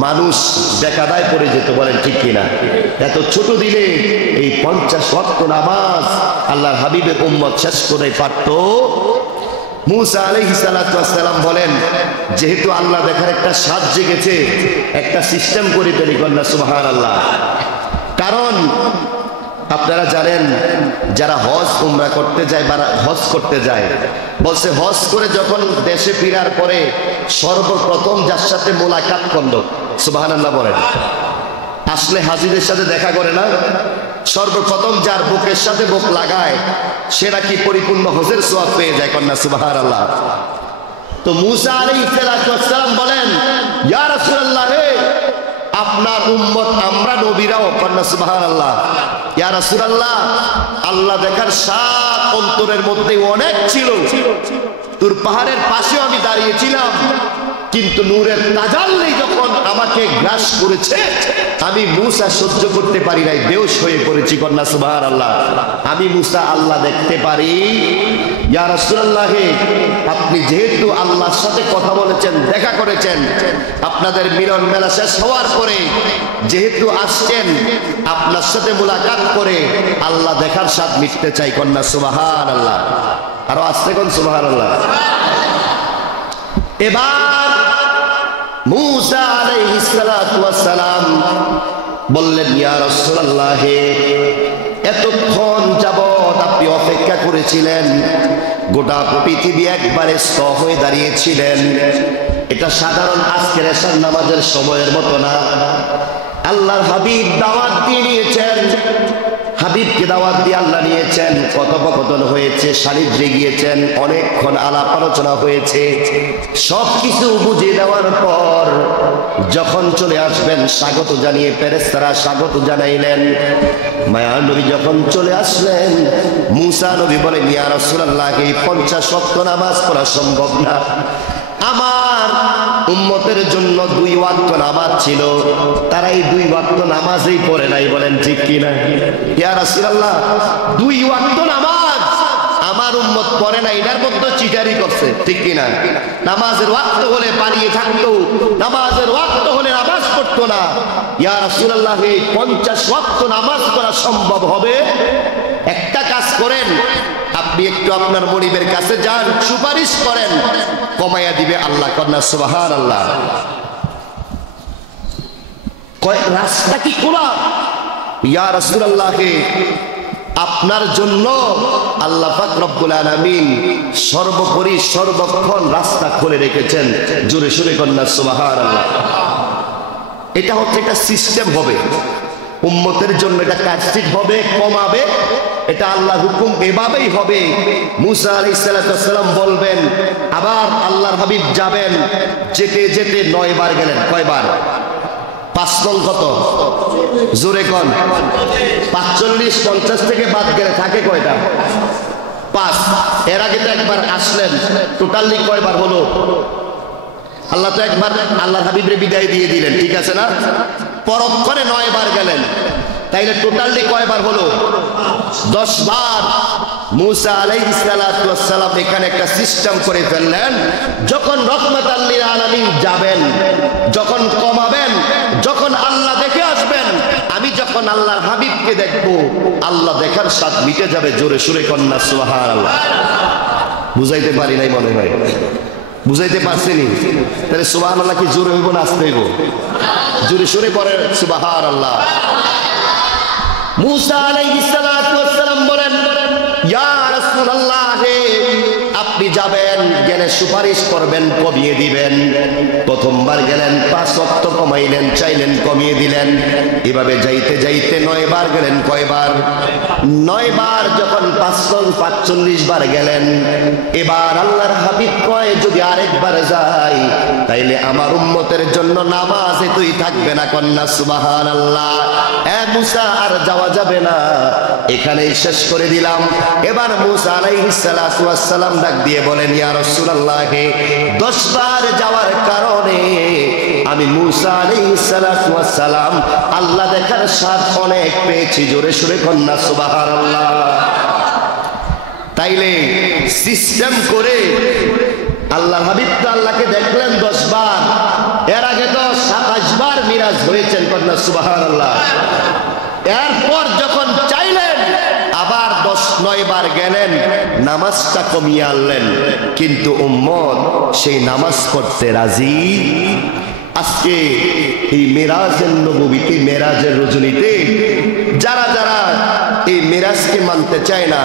মানুষ বেকাদায় পড়ে যেত। বলেন ঠিক কিনা? এত ছোট দিলে এই 50 ওয়াক্ত নামাজ আল্লাহর হাবিবের উম্মত শেষ করে পারত। মূসা আলাইহিস সালাতু ওয়াস সালাম বলেন, যেহেতু আল্লাহ দেখার একটা স্বাদ জেগেছে, একটা সিস্টেম করে ফেলি। কন্যা সুবহানাল্লাহ। কারণ আপনারা জানেন, যারা হজ উমরা করতে যায় বা হজ করতে যায়, বলছে হজ করে যখন দেশে ফিরার পরে সর্বপ্রথম যার সাথে মোলাকাত করলো, সুবহানাল্লাহ বলেন, আসলে হাজিদের সাথে দেখা করে না, সর্বপ্রথম যার বুকের সাথে বুক লাগায় সে নাকি পরিপূর্ণ হজের সওয়াব পেয়ে যায়। কন্যা সুবহানাল্লাহ। তো মূসা আলাইহিস সালাম বলেন, ইয়া রাসূলুল্লাহ, আপনার উম্মত আমরা নবীরাও। কন্যা সুবহানাল্লাহ। ইয়া রাসূলুল্লাহ, আল্লাহ দেখার স্বাদ অন্তরের মধ্যে অনেক ছিল। তোর পাহাড়ের পাশেও আমি দাঁড়িয়েছিলাম, কিন্তু নূরের তাজাল্লি যখন আমাকে গ্রাস করেছে, আমি মূসা সহ্য করতে পারি নাই, বেহুশ হয়ে পড়েছি। কন্যা সুবহানাল্লাহ। আমি মূসা আল্লাহ দেখতে পারি। ইয়া রাসূলুল্লাহ, আপনি যেহেতু আল্লাহর সাথে কথা বলেছেন, দেখা করেছেন, আপনাদের মিলন মেলা শেষ হওয়ার পরে যেহেতু আসছেন, আপনার সাথে মুলাকাত করে আল্লাহ দেখার স্বাদ মিটতে চাই। কন্যা সুবহানাল্লাহ। আরো আসতে কোন সুবহানাল্লাহ। এবার মূসা আলাইহিস সালাতু ওয়াস সালাম বললেন, ইয়া রাসূলুল্লাহ, এতক্ষণ যাবত আপনি অপেক্ষা করেছিলেন, গোটা পৃথিবী একবারে স্তব্ধ হয়ে দাঁড়িয়েছিলেন। এটা সাধারণ আজকের এশার নামাজের সময়ের মতো না। আল্লাহর হাবিব দাওয়াত দিয়ে নিয়েছেন, হাবিবকে দাওয়াত দিয়ে আল্লাহ নিয়েছেন, কথোপকথন হয়েছে, সান্নিধ্যে গিয়েছেন, অনেকক্ষণ আলাপ আলোচনা হয়েছে। সবকিছু বুঝিয়ে দেওয়ার পর যখন চলে আসবেন, স্বাগত জানিয়ে ফেরেশতারা স্বাগত জানাইলেন। মায়ার নবী যখন চলে আসলেন, মূসা নবী বলেন, ইয়া রাসূলুল্লাহ, এই 50 ওয়াক্ত নামাজ পড়া সম্ভব না। আমার উম্মতের জন্য 2 ওয়াক্ত নামাজ ছিল, তারা এই 2 ওয়াক্ত নামাজই পড়ে নাই। বলেন ঠিক কিনা? ইয়া রাসূলুল্লাহ, 2 ওয়াক্ত নামাজ আমার উম্মত পড়ে না, এটার মধ্যে চিটারি করছে। ঠিক কিনা? নামাজের ওয়াক্ত হলে পালিয়ে থাকতো, নামাজের ওয়াক্ত হলে নামাজ পড়তো না। ইয়া রাসূলুল্লাহ, এই 50 ওয়াক্ত নামাজ পড়া সম্ভব হবে? একটা কাজ করেন, আপনি একটু আপনার মনিবের কাছে যান, সুপারিশ করেন, কমাইয়া দিবে আল্লাহ। কন্যা সুবহানাল্লাহ। কয় রাস্তা কি খোলা? ইয়া রাসূলুল্লাহ, আপনার জন্য আল্লাহ পাক রব্বুল আলামিন সর্বোপরি সর্বক্ষণ রাস্তা খুলে রেখেছেন। জোরে সোরে কন্যা সুবহানাল্লাহ। এটা হচ্ছে একটা সিস্টেম হবে। উম্মতের জন্য এটা কাটছিট হবে, কমাবে, এটা আল্লাহ হুকুম, এভাবেই হবে। মুসা আলাইহিস সালাম বলবেন, আবার আল্লাহর হাবিব যাবেন, যেতে যেতে 9 বার গেলেন। কয়বার? 5 নং কত? জোরে কোন? 45, 50 থেকে বাদ গেলে থাকে কয়টা? 5। এর আগে তো একবার আসলেন, টোটালি কয়বার হলো? আল্লাহ তো একবার আল্লাহর হাবিবরে বিদায় দিয়ে দিলেন, ঠিক আছে না? পরক্ষণে 9 বার গেলেন, তাইলে টোটালি কয়বার হলো? 10 বার। মুসা আলাইহিস সালাম এখানে একটা সিস্টেম করে ফেললেন, যখন রহমাতাল লিল আলামিন যাবেন, যখন কমাবেন, যখন আল্লাহ দেখে আসবেন, আমি যখন আল্লাহর হাবিবকে দেখব, আল্লাহ দেখার স্বাদ মিটে যাবে। জোরে সুরে কন্যা সুবহানাল্লাহ। বুঝাইতে পারি নাই মনে হয়? বুঝাইতে পারছেনি? তাহলে সুবহানাল্লাহ কি জোরে হইব না আস্তে হইব? জোরে সুরে পড়ে সুবহানাল্লাহ। মুসা আলাইহিস সালাম বলেন, ইয়া রাসূলুল্লাহ, আপনি যাবেন, গেলে সুপারিশ করবেন, কমিয়ে দিবেন। প্রথমবার গেলেন 5 ওয়াক্ত কমাইলেন, চাইলেন, কমিয়ে দিলেন। এভাবে যাইতে যাইতে 9 বার গেলেন। কয়বার? 9 বার। যখন 45 বার গেলেন, এবার আল্লাহর হাবিব কয়, যদি আরেকবার যাই তাইলে আমার উম্মতের জন্য নামাজ তুই থাকবে না। কন্যা সুবহানাল্লাহ। মুসা আর যাওয়া যাবে না, এখানেই শেষ করে দিলাম। এবার মুসা আলাইহিস সালাম ডাক দিয়ে বলেন, ইয়া রাসূলুল্লাহ, 10 বার যাওয়ার কারণে আমি মুসা আলাইহিস সালাম আল্লাহ দেখার স্বাদ অনেক পেয়েছি। জোরে সুরে কন্যা সুবহানাল্লাহ। তাইলে সিস্টেম করে আল্লাহর হাবিব তো আল্লাহকে দেখলেন 10 বার, এর আগে তো 27 বার মিরাজ হয়েছেন। কন্যা সুবহানাল্লাহ। এরপর যখন চাইলেন, আবার 9 বার গেলেন, নামাজটা কমিয়ে আনলেন, কিন্তু উম্মত সেই নামাজ পড়তে রাজি। আজকে এই মেরাজের নববীতে, মেরাজের রজনীতে যারা যারা এই মেরাজকে মানতে চায় না,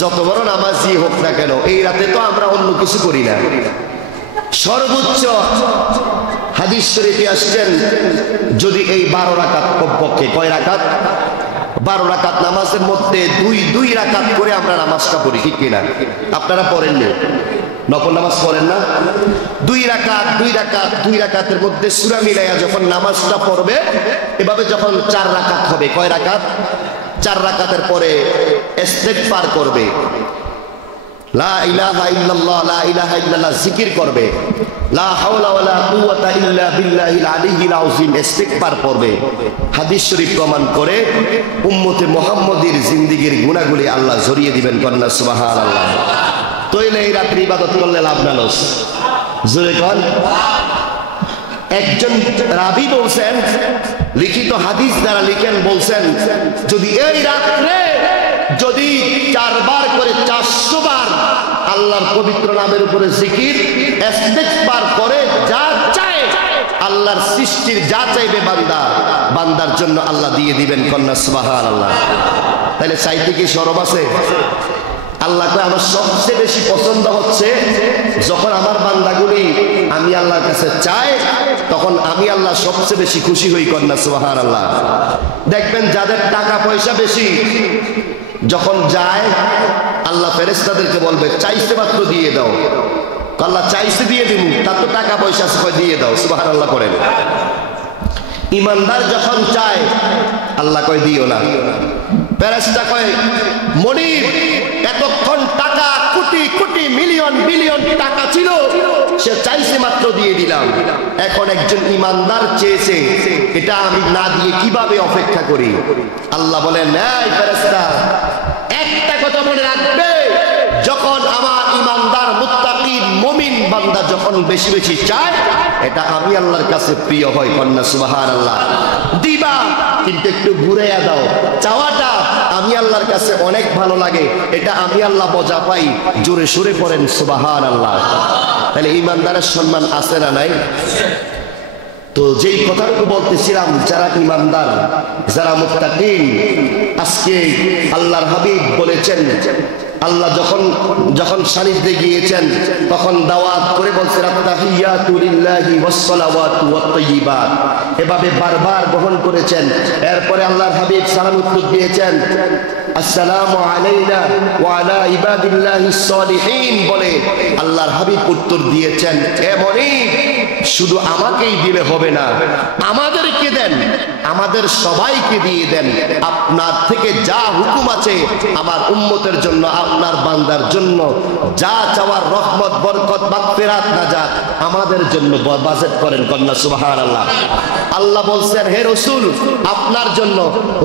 যত বড় নামাজি হোক না কেন, এই রাতে তো আমরা অন্য কিছু করি না। সর্বোচ্চ হাদিস শরীফে আসছেন, যদি এই 12 রাকাত, কমপক্ষে কয় রাকাত? 12 রাকাত নামাজের মধ্যে 2 রাকাত করে আমরা নামাজটা পড়ি, ঠিক কিনা? আপনারা পড়েননি? নফল নামাজ পড়েন না? 2 রাকাত 2 রাকাত 2 রাকাতের মধ্যে সূরা মিলাইয়া যখন নামাজটা পড়বে, এভাবে যখন 4 রাকাত হবে, কয় রাকাত? 4 রাকাতের পরে ইস্তিগফার করবে, লা ইলাহা ইল্লাল্লাহ, লা ইলাহা ইল্লাল্লাহ জিকির করবে, লা হাওলা ওয়ালা কুওয়াতা ইল্লা বিল্লাহিল আলিয়্যিল আযীম ইস্তিগফার করবে। হাদিস শরীফ প্রমাণ করে উম্মতে মুহাম্মদীর জিন্দেগীর গুনাহগুলি আল্লাহ ঝরিয়ে দিবেন। কন্যা সুবহানাল্লাহ। তইলে এই রাত্রি ইবাদত করলে লাভ না লস? জোরে কোন? একজন রাবী বলছেন, লিখিত হাদিস দ্বারা লিখেন, বলছেন, যদি এই রাত্রে যদি 4 বার করে 400 বার আল্লাহর পবিত্র নামের উপরে জিকির ইস্তিগফার করে, যা চায় আল্লাহর সৃষ্টির যা চাইবে বান্দার জন্য আল্লাহ দিয়ে দিবেন। কন্যা সুবহানাল্লাহ। তাহলে চাইতে কি শরম আছে? আল্লাহ কয়, আমার সবচেয়ে বেশি পছন্দ হচ্ছে যখন আমার বান্দাগুলি আমি আল্লাহর কাছে চাই, তখন আমি আল্লাহ সবচেয়ে বেশি খুশি হই। কন্যা সুবহানাল্লাহ। দেখবেন যাদের টাকা পয়সা বেশি, যখন যায় আল্লাহ ফেরেশতাদেরকে বলবে, চাইছে মাত্র দিয়ে দাও। আল্লাহ চাইছে দিয়ে দিব, তার তো টাকা পয়সা আছে, দিয়ে দাও। সুবহানাল্লাহ করেন। ইমানদার যখন চায়, আল্লাহ কয় দিও না। ফেরেশতা কয়, মনিব এতক্ষণ টাকা কোটি কোটি মিলিয়ন বিলিয়ন টাকা ছিল, সে চাইছে মাত্র দিয়ে দিলাম। এখন একজন ইমানদার চেয়েছে, এটা আমি না দিয়ে কিভাবে অপেক্ষা করি? আল্লাহ বলেন, এই ফেরেশতা, একটা কথা মনে রাখবে, যখন আমার ইমানদার মুত্তাকিন মুমিন বান্দা যখন বেশি বেশি চায়, এটা আমি আল্লাহর কাছে প্রিয় হয়। কন্যা সুবহানাল্লাহ। দিবা, কিন্তু একটু ঘুরাইয়া দাও। চাওয়াটা আমি আল্লাহর কাছে অনেক ভালো লাগে, এটা আমি আল্লাহ মজা পাই। জোরে সুরে পড়েন সুবহানাল্লাহ। তাহলে ইমানদারের সম্মান আছে না নাই? তো যেই কথাটুকু বলতেছিলাম, যারা ইমানদার, যারা মুত্তাকিন, আজকে আল্লাহর হাবিব বলেছেন, আল্লাহ যখন সান্নিধ্যে গিয়েছেন তখন দাওয়াত করে বলছেন আত্তাহিয়াতু লিল্লাহি ওয়াস সালাওয়াতু ওয়াত তাইয়্যিবাত, এভাবে বারবার গ্রহণ করেছেন। এরপরে আল্লাহর হাবিব সালাম উত্তর দিয়েছেন আসসালামু আলাইনা ওয়া আলা ইবাদিল্লাহিস সালিহিন বলে আল্লাহর হাবিব উত্তর দিয়েছেন, এমনই শুধু আমাকেই দিলে হবে না, আমাদেরকে দেন, আমাদের সবাইকে দিয়ে দেন। আপনার থেকে যা হুকুম আছে আমার উম্মতের জন্য, আপনার বান্দার জন্য যা চাওয়ার রহমত বরকত মাগফিরাত নাজাত আমাদের জন্য বাজেট করেন। কন্যা সুবহানাল্লাহ। আল্লাহ বলছেন হে রাসূল আপনার জন্য,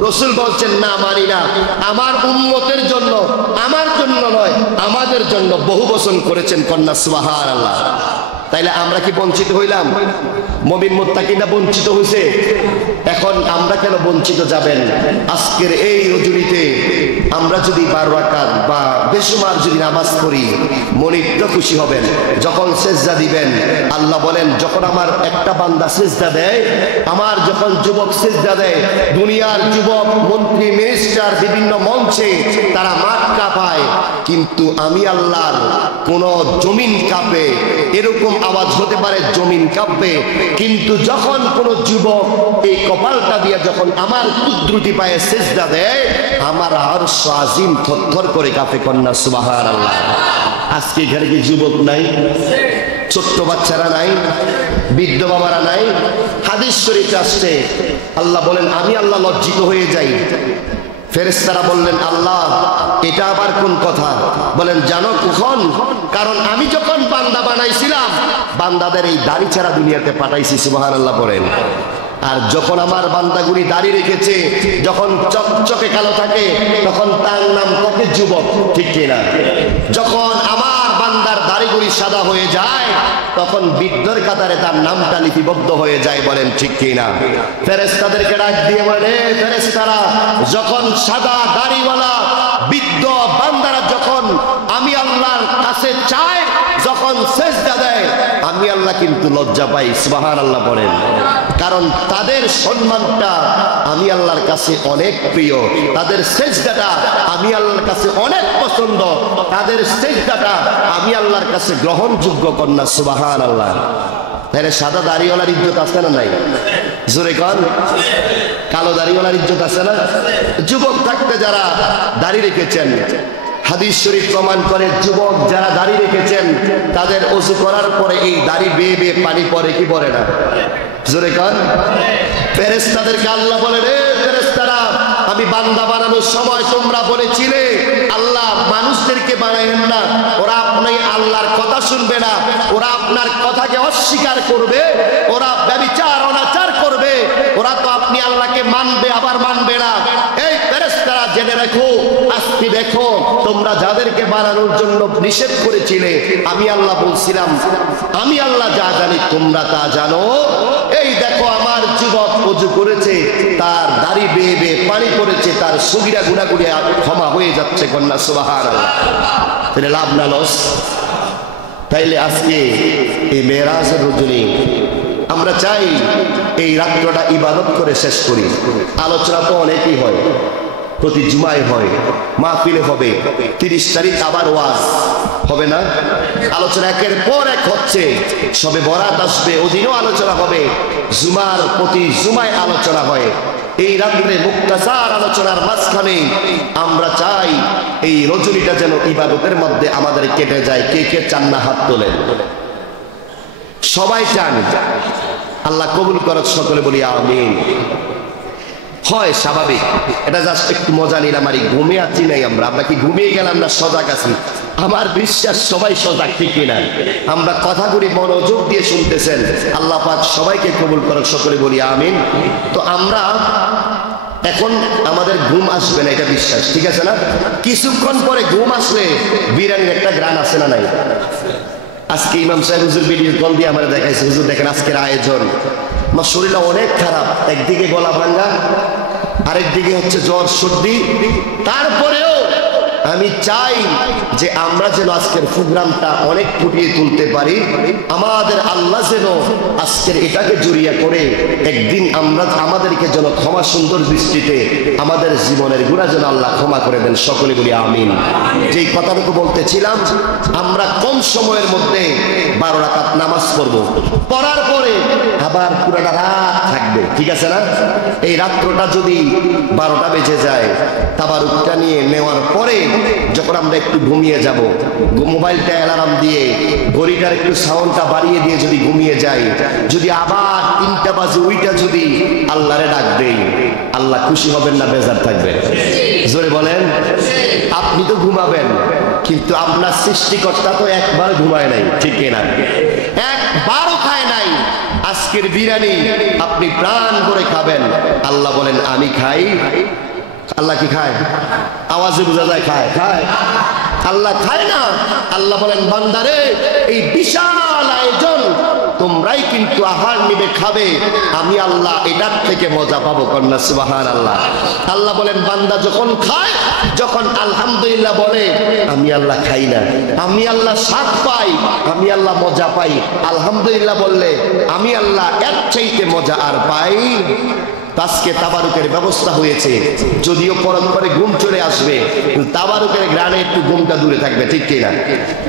রাসূল বলছেন না মানি না, আমার উম্মতের জন্য, আমার জন্য নয় আমাদের জন্য বহু বচন করেছেন। কন্যা সুবহানাল্লাহ। তাইলে আমরা কি বঞ্চিত হইলাম? মুমিন মুত্তাকিনা বঞ্চিত হইছে। এখন আমরা কেন বঞ্চিত যাবেন? আজকের এই রজনীতে আমরা যদি 12 রাকাত বা বেশুমার যদি নামাজ পড়ি মনিবটা খুশি হবেন। যখন সেজদা দিবেন আল্লাহ বলেন যখন আমার একটা বান্দা সেজদা দেয়, আমার যখন যুবক সেজদা দেয়, দুনিয়ার যুবক মন্ত্রী মিনিস্টার বিভিন্ন মঞ্চে তারা মাঠ কাঁপায়, কিন্তু আমি আল্লাহর কোন জমিন কাঁপে, এরকম আওয়াজ হতে পারে জমিন কাঁপবে, কিন্তু যখন কোন যুবক এই কপালটা দিয়ে যখন আমার কুদরতি পায়ে সেজদা দেয় আমার আরশ আজিম থরথর করে কাঁপে। কন্যা সুবহানাল্লাহ। আজকে এখানে কি যুবক নাই? ছোট্ট বাচ্চারা নাই? বৃদ্ধ বাবারা নাই? হাদিস শরীফে আসছে আল্লাহ বলেন আমি আল্লাহ লজ্জিত হয়ে যাই। ফেরেশতারা বললেন আল্লাহ এটা আবার কোন কথা? বলেন জানো কখন? কারণ আমি যখন বান্দা বানাইছিলাম বান্দাদের এই দাড়ি ছাড়া দুনিয়াতে পাঠাইছি। সুবহানাল্লাহ বলেন। আর যখন আমার বান্দাগুলি দাড়ি রেখেছে, যখন চকচকে কালো থাকে তখন তার নাম থাকে যুবক, ঠিক কিনা? যখন আমার বান্দার দাড়িগুলি সাদা হয়ে যায় তখন বৃদ্ধর কাতারে তার নামটা লিপিবদ্ধ হয়ে যায়। বলেন ঠিক কিনা? ফেরেশতাদেরকে ডাক দিয়ে বলে ফেরেশতারা যখন সাদা দাড়িওয়ালা বৃদ্ধ বান্দারা যখন আমি আল্লাহর কাছে চায়, যখন সেজদা দেয় আমি আল্লাহ কিন্তু লজ্জা পাই। সুবহানাল্লাহ বলেন। কারণ তাদের সম্মানটা আমি আল্লাহর কাছে অনেক প্রিয়, তাদের সেজদাটা আমি আল্লাহর কাছে অনেক পছন্দ, তাদের সেজদাটা আমি আল্লাহর কাছে গ্রহণযোগ্য। কন্যা সুবহানাল্লাহ। তাহলে সাদা দাড়িওয়ালার ইজ্জত আছে না নাই? জোরে কন। কালো দাড়িওয়ালার ইজ্জত আছে না? যুবক থাকতে যারা দাড়ি রেখেছেন, হাদিস শরীফ প্রমাণ করে যুবক যারা দাড়ি রেখেছেন তাদের ওযু করার পরে এই দাড়ি বেয়ে বেয়ে পানি পড়ে কি পড়ে না? জোরে কন। ফেরেশতাদেরকে আল্লাহ বলেন এ ফেরেশতারা আমি বান্দা বানানোর সময় তোমরা বলেছিলে আল্লাহ মানুষদেরকে বানাইলেন না, ওরা আপনি আল্লাহর কথা শুনবে না, ওরা আপনার কথাকে অস্বীকার করবে, ওরা ব্যভিচার অনাচার করবে, ওরা তো আপনি আল্লাহকে মানবে আবার মানবে না। এই ফেরেশতারা জেনে রাখো আজকে দেখো তোমরা যাদেরকে বানানোর জন্য নিষেধ করেছিলে আমি আল্লাহ বলছিলাম আমি আল্লাহ যা জানি তোমরা তা জানো। এই দেখো আমার যুবক ওযু করেছে, তার দাড়ি বেয়ে বেয়ে পানি পড়েছে, তার সগীরা গুনাহগুলি ক্ষমা হয়ে যাচ্ছে। কন্যা সুবহানাল্লাহ। তাহলে লাভ না লস? তাইলে আজকে এই মেরাজের রজনী আমরা চাই এই রাত্রটা ইবাদত করে শেষ করি। আলোচনা তো অনেকই হয়, প্রতি জুমায় হয়, মাহফিলে হবে, 30 তারিখ আবার ওয়াজ হবে না? আলোচনা একের পর এক হচ্ছে, সবে বরাত আসবে ওদিনও আলোচনা হবে, জুমার প্রতি জুমায় আলোচনা হয়। এই রাত্রে মুক্তাসার আলোচনার মাঝখানে আমরা চাই এই রজনীটা যেন ইবাদতের মধ্যে আমাদের কেটে যায়। কে কে চান না হাত তোলেন? সবাই চান। আল্লাহ কবুল করুক, সকলে বলি আমিন। হয় স্বাভাবিক, এটা জাস্ট একটু মজা নিলাম। আর ঘুমিয়ে আছি নাই আমরা কি ঘুমিয়ে গেলাম না সজাগ আছি? আমার বিশ্বাস সবাই সজাগ, ঠিক কিনা? আমরা কথাগুলি মনোযোগ দিয়ে শুনতেছেন। আল্লাহ পাক সবাইকে কবুল করুক, সকলে বলি আমিন। তো আমরা এখন আমাদের ঘুম আসবে না এটা বিশ্বাস, ঠিক আছে না? কিছুক্ষণ পরে ঘুম আসলে বিরিয়ানির একটা গ্রান আসে না নাই? আজকে ইমাম সাহেব হুজুর ভিডিও কল দিয়ে আমরা দেখাইছে, হুজুর দেখেন আজকের আয়োজন। আমার শরীরটা অনেক খারাপ, একদিকে গলা ভাঙ্গা, আরেকদিকে হচ্ছে জ্বর সর্দি, তারপরেও আমি চাই যে আমরা যেন আজকের প্রোগ্রামটা অনেক ফুটিয়ে তুলতে পারি, আমাদের আল্লাহ যেন আজকের এটাকে জড়িয়ে করে একদিন আমাদেরকে যেন ক্ষমা সুন্দর দৃষ্টিতে আমাদের জীবনের গুনাহ যেন আল্লাহ ক্ষমা করে দেন। সকলে বলি আমিন। যেই কথাটুকু বলতেছিলাম, আমরা কম সময়ের মধ্যে 12 রাকাত নামাজ পড়ব, পড়ার পরে আবার পুরোটা রাত থাকবে, ঠিক আছে না? এই রাত্রটা যদি 12টা বেজে যায়, তাবারুকটা নিয়ে নেওয়ার পরে যখন আমরা একটু ঘুমিয়ে যাব, মোবাইলটা অ্যালার্ম দিয়ে ঘড়িটার একটু সাউন্ডটা বাড়িয়ে দিয়ে যদি ঘুমিয়ে যাই, যদি আবার 3টা বাজে ওইটা যদি আল্লাহরে ডাক দেই, আল্লাহ খুশি হবেন না বেজার থাকবেন? জোরে বলেন। আপনি তো ঘুমাবেন, কিন্তু আপনার সৃষ্টিকর্তা তো একবার ঘুমায় নাই, ঠিক না? একবারও খায় নাই। আজকের বিরিয়ানি আপনি প্রাণ করে খাবেন, আল্লাহ বলেন আমি খাই। আল্লাহ কি খায়? আওয়াজে বোঝা যায় খায়। খায়? আল্লাহ খায় না। আল্লাহ বলেন বান্দারে, এই বিশাল আয়োজন তোমরাই কিন্তু আহার নিবে, খাবে, আমি আল্লাহ এটার থেকে মজা পাবো। কন্যা সুবহানাল্লাহ। আল্লাহ বলেন বান্দা যখন খায়, যখন আলহামদুলিল্লাহ বলে, আমি আল্লাহ খাই না, আমি আল্লাহ স্বাদ পাই, আমি আল্লাহ মজা পাই। আলহামদুলিল্লাহ বললে আমি আল্লাহ এর চাইতে মজা আর পাই। আজকে তাবারুকের ব্যবস্থা হয়েছে, যদিও পরম্পরে ঘুম চলে আসবে, তাবারুকের গ্রানে একটু ঘুমটা দূরে থাকবে, ঠিক কিনা?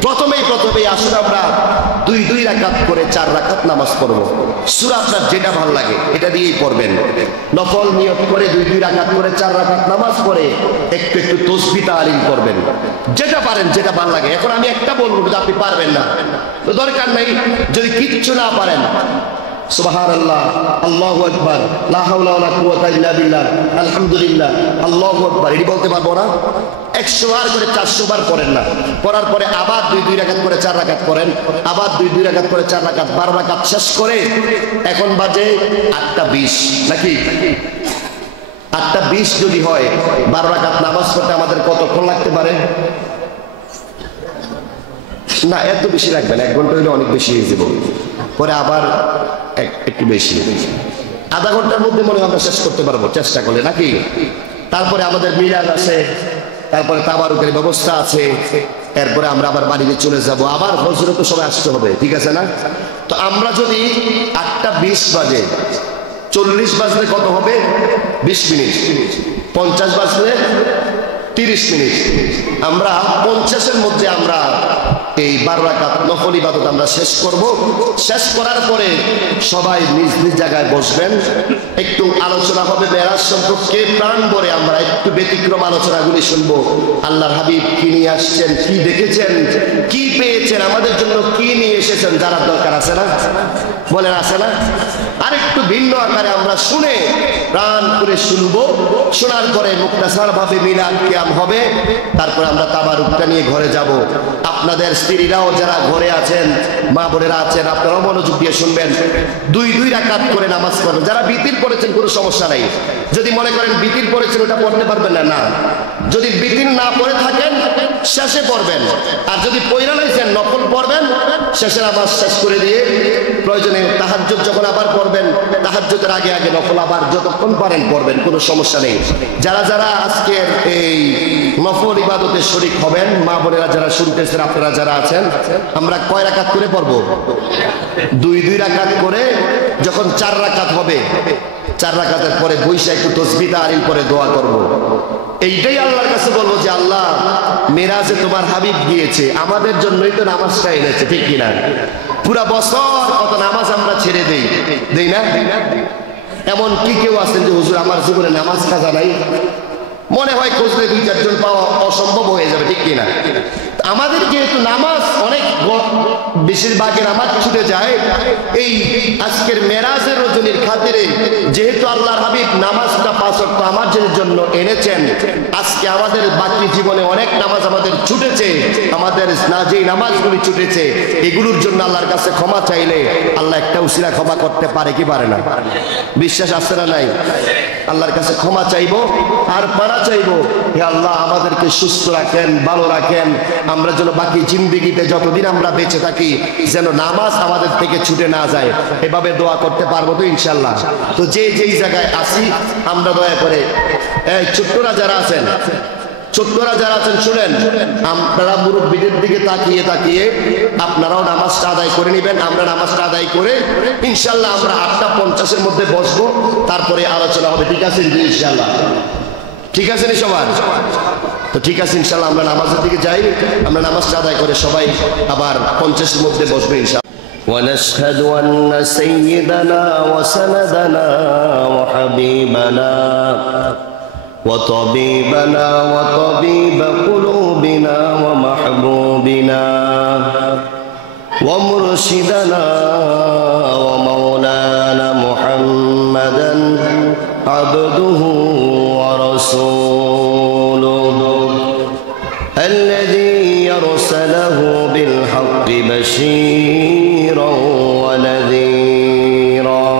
প্রথমেই আসলে আমরা 2 রাকাত করে 4 রাকাত নামাজ পড়বো। সূরা আপনার যেটা ভালো লাগে এটা দিয়েই পড়বেন। নফল নিয়ত করে 2 রাকাত করে 4 রাকাত নামাজ পড়ে একটু তাসবিহ তাহলিল করবেন, যেটা পারেন, যেটা ভালো লাগে। এখন আমি একটা বলবো, আপনি পারবেন না তো দরকার নাই। যদি কিচ্ছু না পারেন, সুবহানাল্লাহ, আল্লাহু আকবার, লা হাওলা ওয়ালা কুওয়াতা ইল্লা বিল্লাহ, আলহামদুলিল্লাহ, আল্লাহু আকবার, এটি বলতে পারবো না? 100 বার করে 400 বার পড়েন না। পড়ার পরে আবার 2 রাকাত করে 4 রাকাত করেন, আবার 2 রাকাত করে 4 রাকাত, 12 রাকাত শেষ করে এখন বাজে 8:20 নাকি? 8:20 যদি হয়, 12 রাকাত নামাজ পড়তে আমাদের কতক্ষণ লাগতে পারে? না, এত বেশি লাগবে না, 1 ঘন্টা হলে অনেক বেশি হয়ে যাবে। পরে আবার একটু বেশি, আধা ঘন্টার মধ্যে মনে হয় আমরা শেষ করতে পারবো চেষ্টা করলে, নাকি? তারপরে আমাদের মিলাদ আছে, তারপরে তাবারুকের ব্যবস্থা আছে, এরপরে আমরা আবার বাড়িতে চলে যাব, আবার ফজরে তো সবাই আসতে হবে, ঠিক আছে না? তো আমরা যদি 8:20 বাজে, 40 বাজলে কত হবে? 20 মিনিট। 50 বাজলে 30 মিনিট। আমরা 50-এর মধ্যে আমরা এই 12 রাকাত নফল ইবাদত আমরা শেষ করব। শেষ করার পরে সবাই নিজ নিজ জায়গায় বসবেন, একটু আলোচনা হবে মেরাজ সম্পর্কে, প্রাণ ভরে আমরা একটু ব্যতিক্রম আলোচনাগুলি শুনবো। আল্লাহর হাবিব কি নিয়ে আসছেন, কি দেখেছেন, কি পেয়েছেন, আমাদের জন্য কি নিয়ে এসেছেন, জানার দরকার আছে না? বলেন আছে না? আরেকটু ভিন্ন আকারে আমরা শুনে প্রাণ করে শুনবো। শোনার পরে মুক্তাসার ভাবে মিলাদ কিয়াম হবে, তারপর আমরা তাবারুকটা নিয়ে ঘরে যাব। আপনাদের স্ত্রীরাও যারা ঘরে আছেন, মা বোনেরা আছেন, আপনারাও মনোযোগ দিয়ে শুনবেন। 2 রাকাত করে নামাজ পড়বেন। যারা বিতির পড়েছেন কোনো সমস্যা নাই, যদি মনে করেন বিতির পড়েছেন ওটা পড়তে পারবেন না, না, যদি বিতির না পড়ে থাকেন শেষে পড়বেন, আর যদি পয়রা লাইছেন নফল পড়বেন, শেষে নামাজ শেষ করে দিয়ে প্রয়োজনে তাহাজ্জুদ যখন আবার পড়বেন, তাহাজ্জুদের আগে আগে নফল আবার যতক্ষণ পারেন পড়বেন, কোনো সমস্যা নেই। যারা যারা আজকের এই নফল ইবাদতে শরীক হবেন, মা বোনেরা যারা শুনতেছেন, আপনারা যারা আছেন, আমরা কয় রাকাত করে পড়বো? 2 রাকাত করে। যখন 4 রাকাত হবে, 4 রাকাতের পরে বৈশা একটু তাসবিহ তাহলিল করে দোয়া করব। এইটাই আল্লাহর কাছে বলবো যে আল্লাহ, মেরাজে তোমার হাবিব গিয়েছে, আমাদের জন্যই তো নামাজটা এনেছে, ঠিক কিনা? পুরা বছর কত নামাজ আমরা ছেড়ে দেই না? এমন কি কেউ আছেন যে হুজুর আমার জীবনে নামাজ কাজা নাই? মনে হয় খুঁজলে 2-4 জন পাওয়া অসম্ভব হয়ে যাবে, ঠিক কিনা? আমাদের যেহেতু নামাজ অনেক বেশিরভাগের নামাজ ছুটে যায়, এই আজকের মেরাজের রজনীর খাতিরে যেহেতু আল্লাহর হাবিব নামাজটা 5 ওয়াক্ত আমাদের জন্য এনেছেন, আজকে আমাদের বাকি জীবনে অনেক নামাজ আমাদের ছুটেছে, আমাদের যেই নামাজগুলি ছুটেছে এগুলোর জন্য আল্লাহর কাছে ক্ষমা চাইলে আল্লাহ একটা উসিলা ক্ষমা করতে পারে কি পারে না? বিশ্বাস আছে না নাই? আল্লাহর কাছে ক্ষমা চাইবো আর পানা চাইবো, হে আল্লাহ আমাদেরকে সুস্থ রাখেন, ভালো রাখেন, আমরা যেন বাকি জিন্দেগিতে যতদিন আমরা বেঁচে থাকি যেন নামাজ আমাদের থেকে ছুটে না যায়। এভাবে দোয়া করতে পারবো তো ইনশাল্লাহ? তো যেই জায়গায় আসি আমরা দয়া করে এই ছোট্টরা যারা আছেন ছোট্টরা যারা আছেন শুনেন, আপনারা মুরব্বীদের দিকে তাকিয়ে তাকিয়ে আপনারাও নামাজটা আদায় করে নেবেন। আমরা নামাজটা আদায় করে ইনশাল্লাহ আমরা 8:50-এর মধ্যে বসবো, তারপরে আলোচনা হবে। ঠিক আছে ইনশাল্লাহ? ঠিক আছে নি সবার? তো ঠিক আছে ইনশাল্লাহ আমরা নামাজের দিকে যাই, আমরা নামাজটা আদায় করে সবাই আবার 50-এর মধ্যে বসবো ইনশাল্লাহ। ونشهد أن سيدنا وسندنا وحبيبنا وطبيبنا وطبيب قلوبنا ومحبوبنا ومرشدنا ومولانا محمدا عبده ورسوله الذي يرسله بالحق بشيرا ونذيرا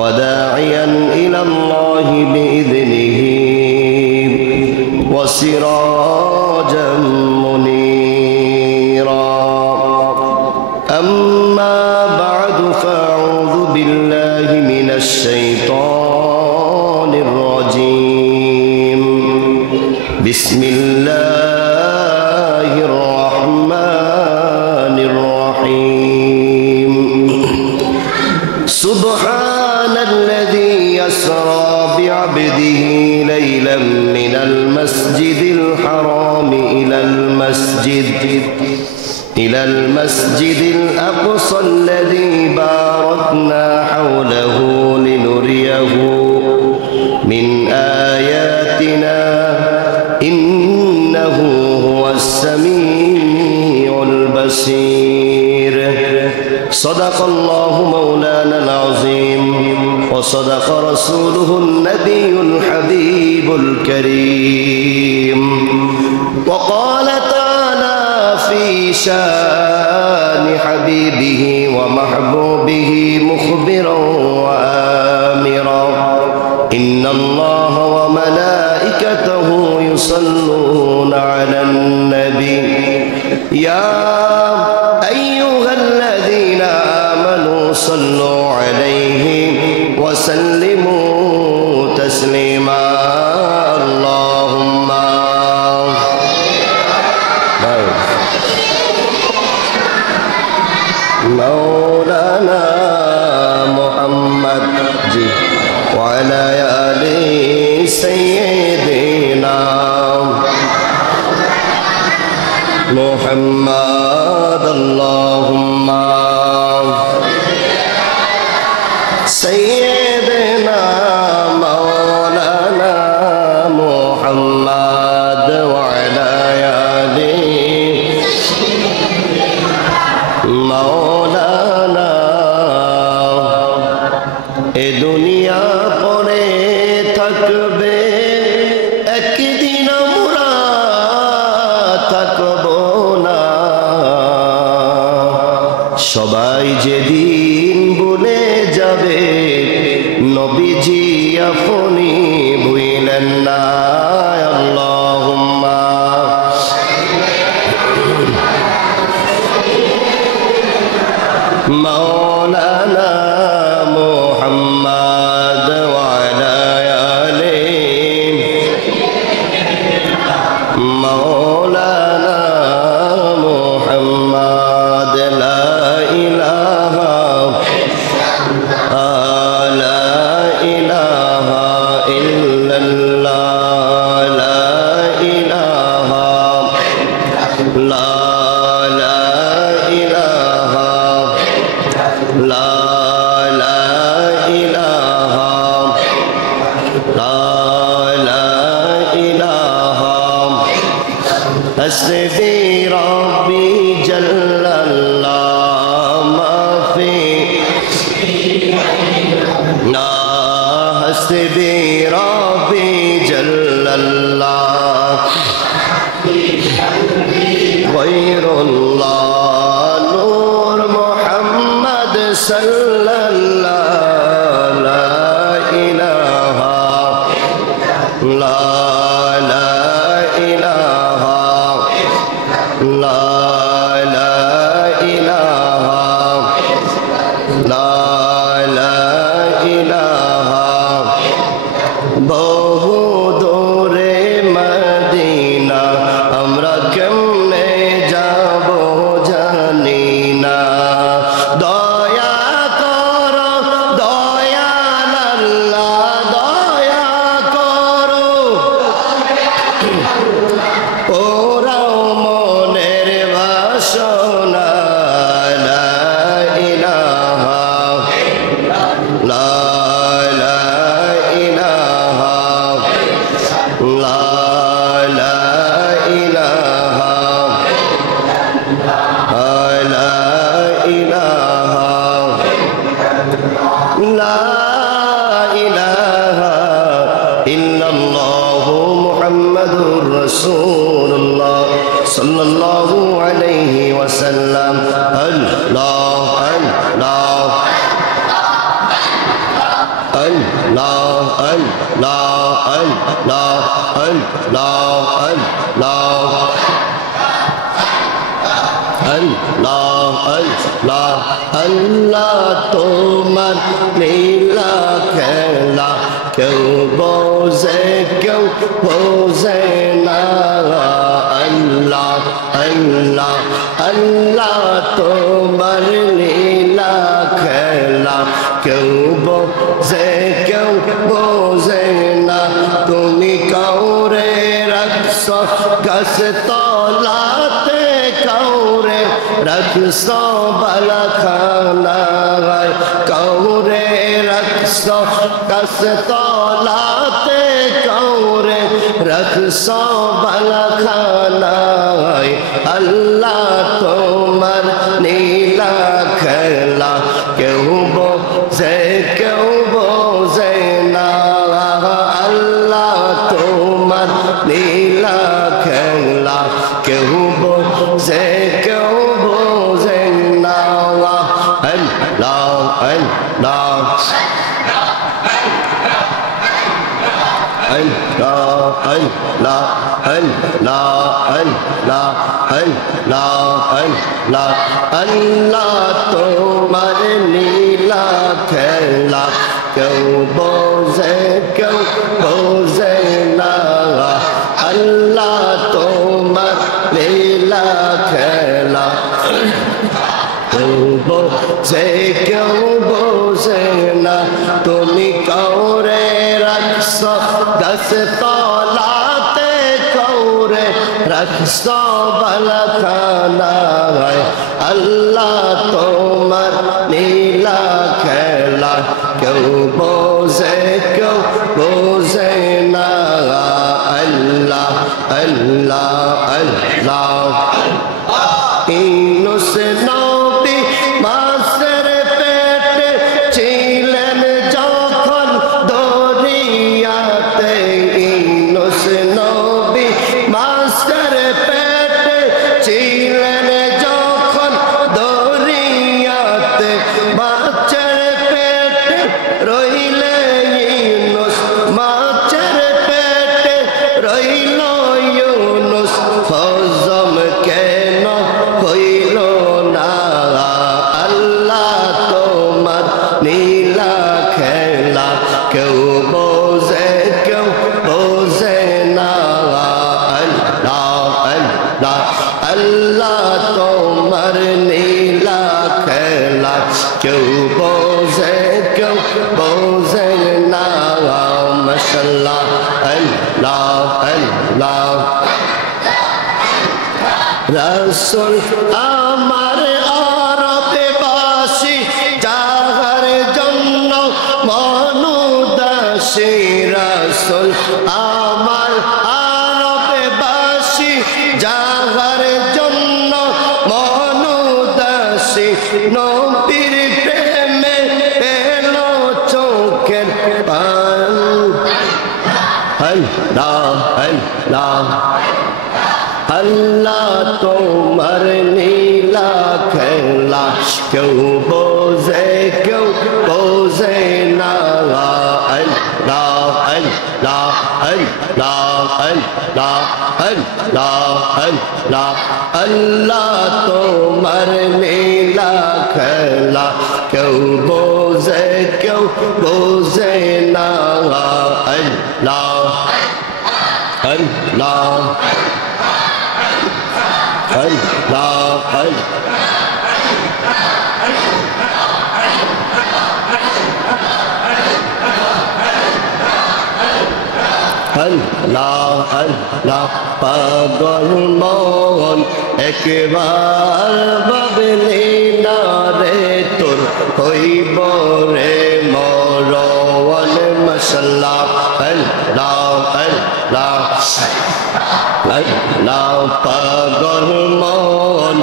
وداعيا إلى الله بإذنه وسراجا منيرا. أما بعد فأعوذ بالله من الشيطان الرجيم. بسم الله الرحمن الرحيم. سبحان الذي يسرى بعبده ليلا من المسجد الحرام إلى المسجد الأقصى الذي باركنا حوله لنريه من آياتنا إنه هو السميع البصير. صدق الله مولانا العظيم وصدق رسوله النبي الحبيب الكريم. وقال تعالى في شان حبيبه ومحبوبه مخبرا وآمرا إن الله وملائكته يصلون على النبي يا أيها الذين آمنوا صلوا عليه وسلموا تسليما. اللهم مولانا محمد وعلى آل سيدنا محمد. اللهم سيدنا مولانا محمد وعلى آل مولانا. এ দুনিয়া পরে থাকবে, একদিন আমরা থাকব না। সবাই যেদিন ভুলে যাবে, নবীজি আপনি ভুলেন না। আল্লাহুম্মা مولانا محمد وعلى آله مولانا محمد. لا إله إلا الله. لا إله لا إله لا إله لا إله. حسبي ربي جل الله ما في حسبي ربي جل الله غير الله نور محمد صلى الله. لا إله لا إله لا إله لا إله. বহু দূরে আল্লাহ তোমার লীলা খেলা কেউ বোঝে কেউ বোঝে না আল্লাহ আল্লাহ আল্লাহ তোমার লীলা খেলা কেউ বোঝে কেউ বোঝে না তুমি কাউরে রাখছ গাছ তলাতে কাউরে রাখছ বালাখানায় কাউরে রাখছ গাছ তলাতে কাউরে রাখছ বালাখানায় আল্লাহ তোমার নীলা খেলা কেউ বোঝে কেউ বোঝে না আল্লাহ তোমার নীলা খেলা কেউ বোঝে কেউ বোঝে না আল্লাহ আল্লাহ আল্লাহ তোমার নীলা খেলা কেউ বোঝে কেউ বোঝে না আল্লাহ তোমার লীলা খেলা কেউ বোঝে কেউ বোঝে না তুমি কাউরে রাখছ গাছ তলাতে কাউরে রাখছ বালাখানায় আল্লাহ তোমার নীলা খেলা কেউ বোঝে কেউ বোঝে না আল্লাহ আল্লাহ আল্লাহ ইউনুস নবী মাছের পেটে ছিলেন যখন দরিয়াতে ইউনুস নবী মাছের পেটে ছিলেন যখন দরিয়াতে মাছের পেটে রইলে ইউনুস মাছের পেটে রইল ইউনুস হজম কেন হইল না আল্লাহ তোমার নীলা খেলা কেউ বোঝে কেউ বোঝে না আল্লাহ আল্লাহ আল্লাহ তোমার নীলা খেলা কেউ বোঝে কেউ বোঝে না মাশাআল্লাহ আল্লাহ আল্লাহ রাসূল আমার আরবে বাসী যাহার জন্য মনুদাসী রাসূল আমার আরবে বাসী যাহার জন্য মনুদাসী নবীর প্রেমে এলো চোখের পান আল্লাহ আল্লাহ আল্লাহ তোমার নীলা খেলা কেউ বোঝে কেউ বোঝে না আল্লাহ আল্লাহ আল্লাহ আল্লাহ আল্লাহ আল্লাহ আল্লাহ তোমার নীলা খেলা কেউ বোঝে কেউ বোঝে না আল্লাহ আল্লাহ Allah, Allah, Allah, পাগল মন একবার ভাবলি না রে তোর হইব রে মরণ মাশাআল্লাহ আল্লাহ আল্লাহ আল্লাহ পাগল মন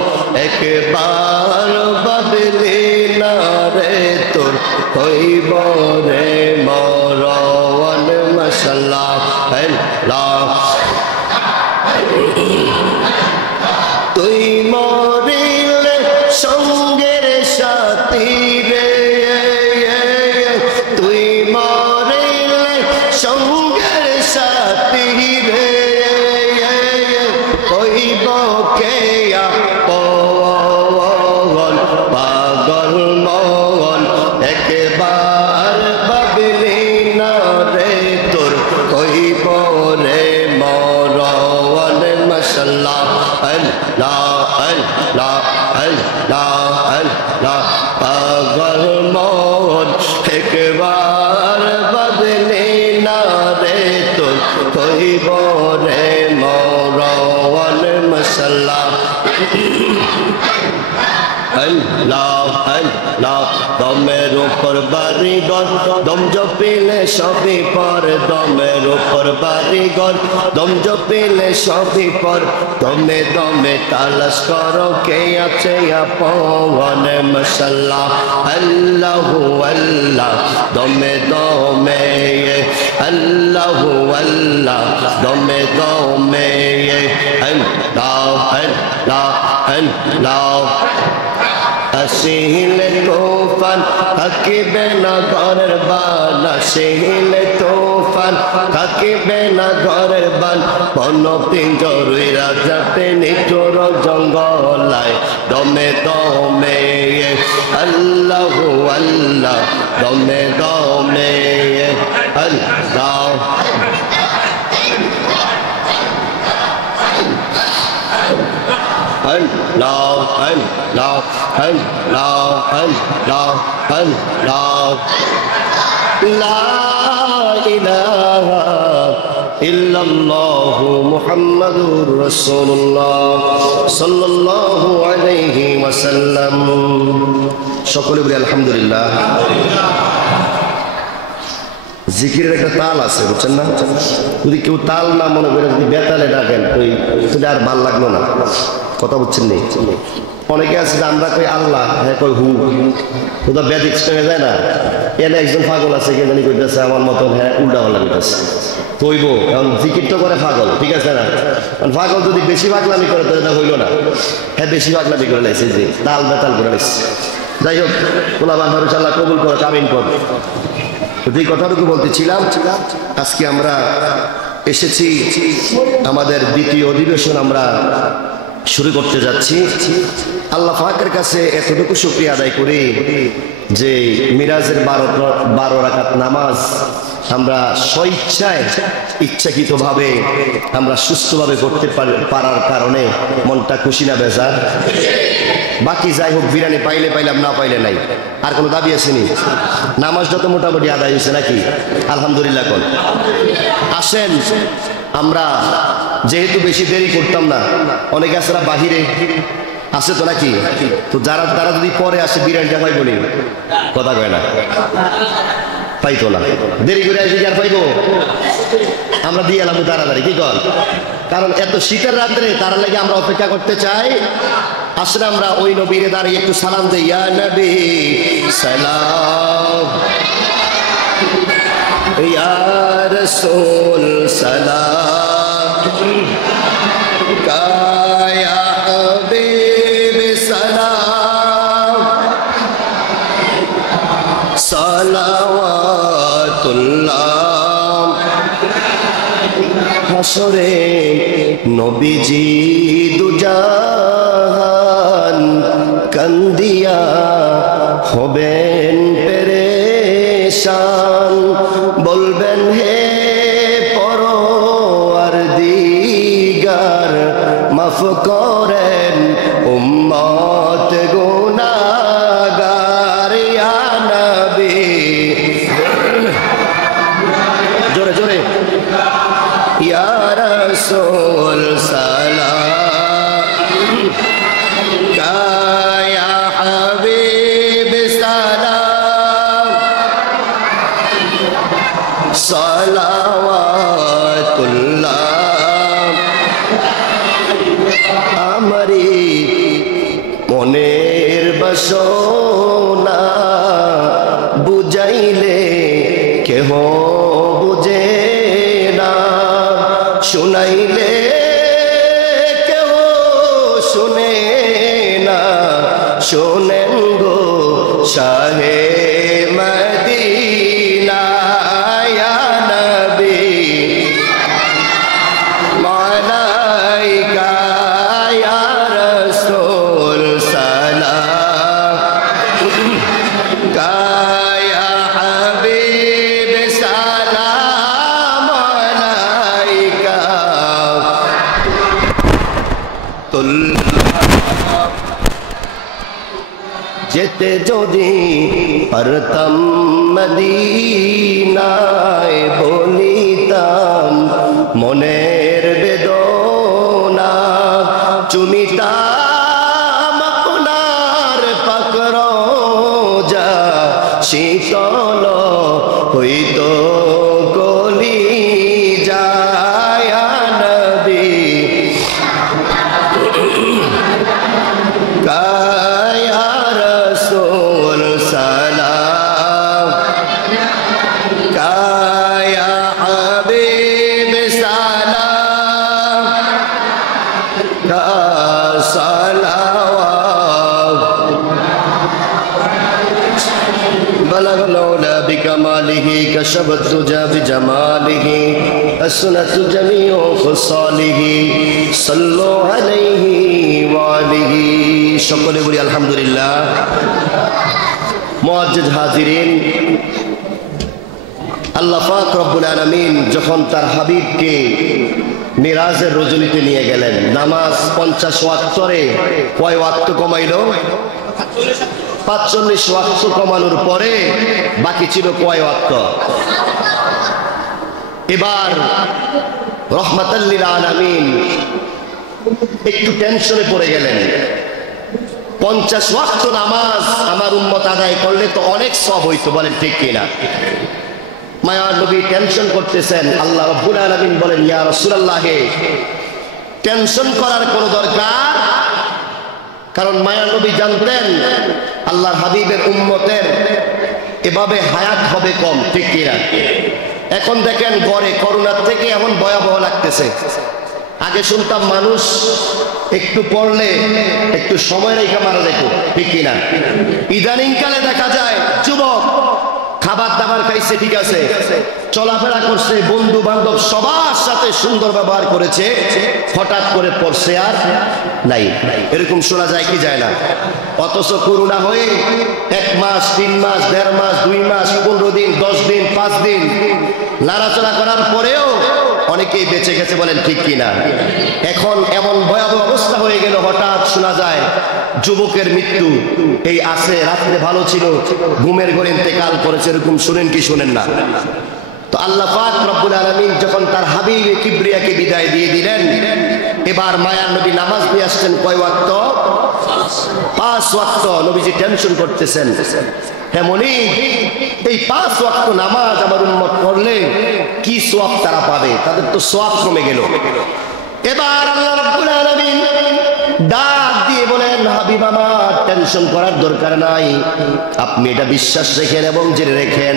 একবার ভাবলি না রে তোর হইব রে মরণ মাশাআল্লাহ আল্লাহ তুই মরিলে সঙ্গের সাথী রে তুই মরিলে সঙ্গের সাথী রে কইব কে আপন পাগল মন একবার ভাবলি না রে তোর কইব রে মরণ মাশাআল্লাহ আল্লাহ আল্লাহ আল্লাহ আল্লাহ পাগল মন একবার ভাবলি না রে তোর কইব রে মরণ মাশাআল্লাহ আল্লাহ আল্লাহ দমের উপর বাড়িঘর দম জপিলে সবই পর দমের উপর বাড়িঘর দম জপিলে সবই পর দমে দমে তালাশ করো কে আছে আপন মাশাআল্লাহ আল্লাহু আল্লাহ দমে দমে আল্লাহু আল্লাহ দমে দমে আল্লাহ আল্লাহ আল্লাহ আসিলে তোফান থাকিবে না ঘরের বান আসিলে তোফান থাকিবে না ঘরের বান বন পিঞ্জরই রাজাতে নিঠুর জঙ্গলায় দমে দমে আল্লাহু আল্লাহ দমে দমে আল্লাহ Allah, Allah, Allah, Allah, Allah. La ilaha illallah Muhammadur Rasulullah sallallahu alayhi wa sallam. সকলে বলি আলহামদুলিল্লাহ। জিকিরের একটা তাল আছে বুঝছেন না, যদি কেউ তাল না মনে করে যদি বেতালে ডাকেন ওই সেটা আর ভাল লাগলো না, কথা বুঝছেন নেই। অনেকে আছে যে আমরা কই আল্লাহ, হ্যাঁ কই হু, কোথা ব্যাধিক সঙ্গে যায় না। এনে একজন পাগল আছে কে জানি কইতেছে আমার মতন, হ্যাঁ উল্টা হল্লা কইতেছে তৈব, এখন জিকির তো করে পাগল, ঠিক আছে না। পাগল যদি বেশি পাগলামি করে তাহলে হইল না, হ্যাঁ বেশি পাগলামি করে লাইছে যে তাল বেতাল করে লাইছে। যাই হোক ওলা বান্ধব ইনশাআল্লাহ কবুল করে কামিন কর। এই কথাটুকু বলতেছিলাম, আজকে আমরা এসেছি আমাদের দ্বিতীয় অধিবেশন আমরা শুরু করতে যাচ্ছি। আল্লাহ পাকের কাছে এতটুকু শুকরিয়া আদায় করি যে মিরাজের 12 রাকাত নামাজ আমরা স্বইচ্ছায় ইচ্ছাকৃতভাবে আমরা সুস্থভাবে করতে পারার কারণে মনটা খুশি না বেজার। বাকি যাই হোক, বিরিয়ানি পাইলে পাইলাম, না পাইলে নাই, আর কোনো দাবি আসেনি। নামাজটা তো মোটামুটি আদায় হয়েছে নাকি, আলহামদুলিল্লাহ। কোন আসেন, আমরা যেহেতু বেশি দেরি করতাম না, অনেকে আছে বাহিরে আছে তো নাকি, তো যারা তারা যদি পরে আসে বিরিয়ানিটা পাইব নি, কথা কয় না, পাইতো না, দেরি করে আসি আর পাইবো, আমরা দিয়ে এলাম তাড়াতাড়ি, কি কর? কারণ এত শীতের রাত্রে তারা লাগে আমরা অপেক্ষা করতে চাই। আসলে আমরা ওই নবীরে দাঁড়িয়ে একটু সালাম দেই, ইয়া নবী সালাম, ইয়া রাসূল সালাম, ইয়া হাবিব সালাম, সালাওয়াতুল্লাহ। হাসরে নবীজি দুজাহান কান্দিয়া হবেন পেরেশান, বলবেন হে পরওয়ারদিগার মাফ করেন উম্মত গুনাহগার, ইয়া নবী, জোরে জোরে, ইয়া রাসূল সালাম, ইয়া হাবিব সালাম, সালাওয়াতুল্লাহ। আমারি মনের বাসনা বুঝাইলে কেহ বুঝে না, শুনাইলে কেউ শুনে না, শোনেন গো শাহে মদিনা, ইয়া নবী যেতে যদি পারতাম মদিনায় বলিতাম মনের বেদনা চুমিতাম আপনার পাক রোজা শীতল হইত কলিজা ইয়া নবী ইয়া রাসূল সালাম ইয়া হাবিব সালাম সালাওয়াত بلغ العلا بكماله كشف الدجى بجماله السنة جميع خصاله صلوا عليه وآله সকলে বলি আলহামদুলিল্লাহ মুআজ্জাজ হাজিরিন আল্লাহ পাক রব্বুল আলামিন যখন তার হাবিবকে মিরাজের রজনীতে নিয়ে গেলেন নামাজ 50 ওয়াক্তরে কয় ওয়াক্ত কমাইলো 45 ওয়াক্ত কমানোর পরে বাকি ছিল কয় ওয়াক্ত এবার রহমাতাল লিল আলামিন একটু টেনশনে পড়ে গেলেন 50 ওয়াক্ত নামাজ আমার উম্মত আদায় করলে তো অনেক সওয়াব হইতো বলেন ঠিক কিনা মায়ার নবী টেনশন করতেছেন আল্লাহ রাব্বুল আলামিন বলেন ইয়া রাসূলুল্লাহ টেনশন করার কোনো দরকার কারণ মায়ার নবী জানতেন আল্লাহর হাবিবের উম্মতের এভাবে হায়াত হবে কম ঠিক কিনা এখন দেখেন গড়ে করোনার থেকে এখন ভয়াবহ লাগতেছে আগে শুনতাম মানুষ একটু পড়লে একটু সময় রেখে মারা যেত ঠিক কিনা ইদানিং কালে দেখা যায় যুবক খাবার দাবার খাইছে ঠিক আছে চলাফেরা করছে বন্ধু বান্ধব সবার সাথে সুন্দর ব্যবহার করেছে হঠাৎ করে পড়ছে আর নাই এরকম শোনা যায় কি যায় না অথচ করোনা হয়ে 1 মাস 3 মাস 1.5 মাস 2 মাস 15 দিন 10 দিন 5 দিন লড়াচড়া করার পরেও অনেকেই বেঁচে গেছে বলেন ঠিক কিনা এখন এমন ভয়াবহ অবস্থা হয়ে গেল হঠাৎ শোনা যায় যুবকের মৃত্যু এই আসে রাত্রে ভালো ছিল ঘুমের ঘরে ইন্তেকাল করেছে এরকম শুনেন কি শুনেন না তো আল্লাহ পাক রব্বুল আলামিন যখন তার হাবিব কিবরিয়াকে বিদায় দিয়ে দিলেন এবার মায়ার নবী নামাজ নিয়ে আসছেন কয় ওয়াক্ত 5 ওয়াক্ত নবীজি টেনশন করতেছেন এমনি এই 5 ওয়াক্ত নামাজ আমার উম্মত পড়লে কি সওয়াব তারা পাবে তাদের তো সওয়াব কমে গেল এবার আল্লাহ রাব্বুল আলামিন ডাক দিয়ে বলেন হাবিব আমার টেনশন করার দরকার নাই আপনি এটা বিশ্বাস রেখেন এবং জেনে রেখেন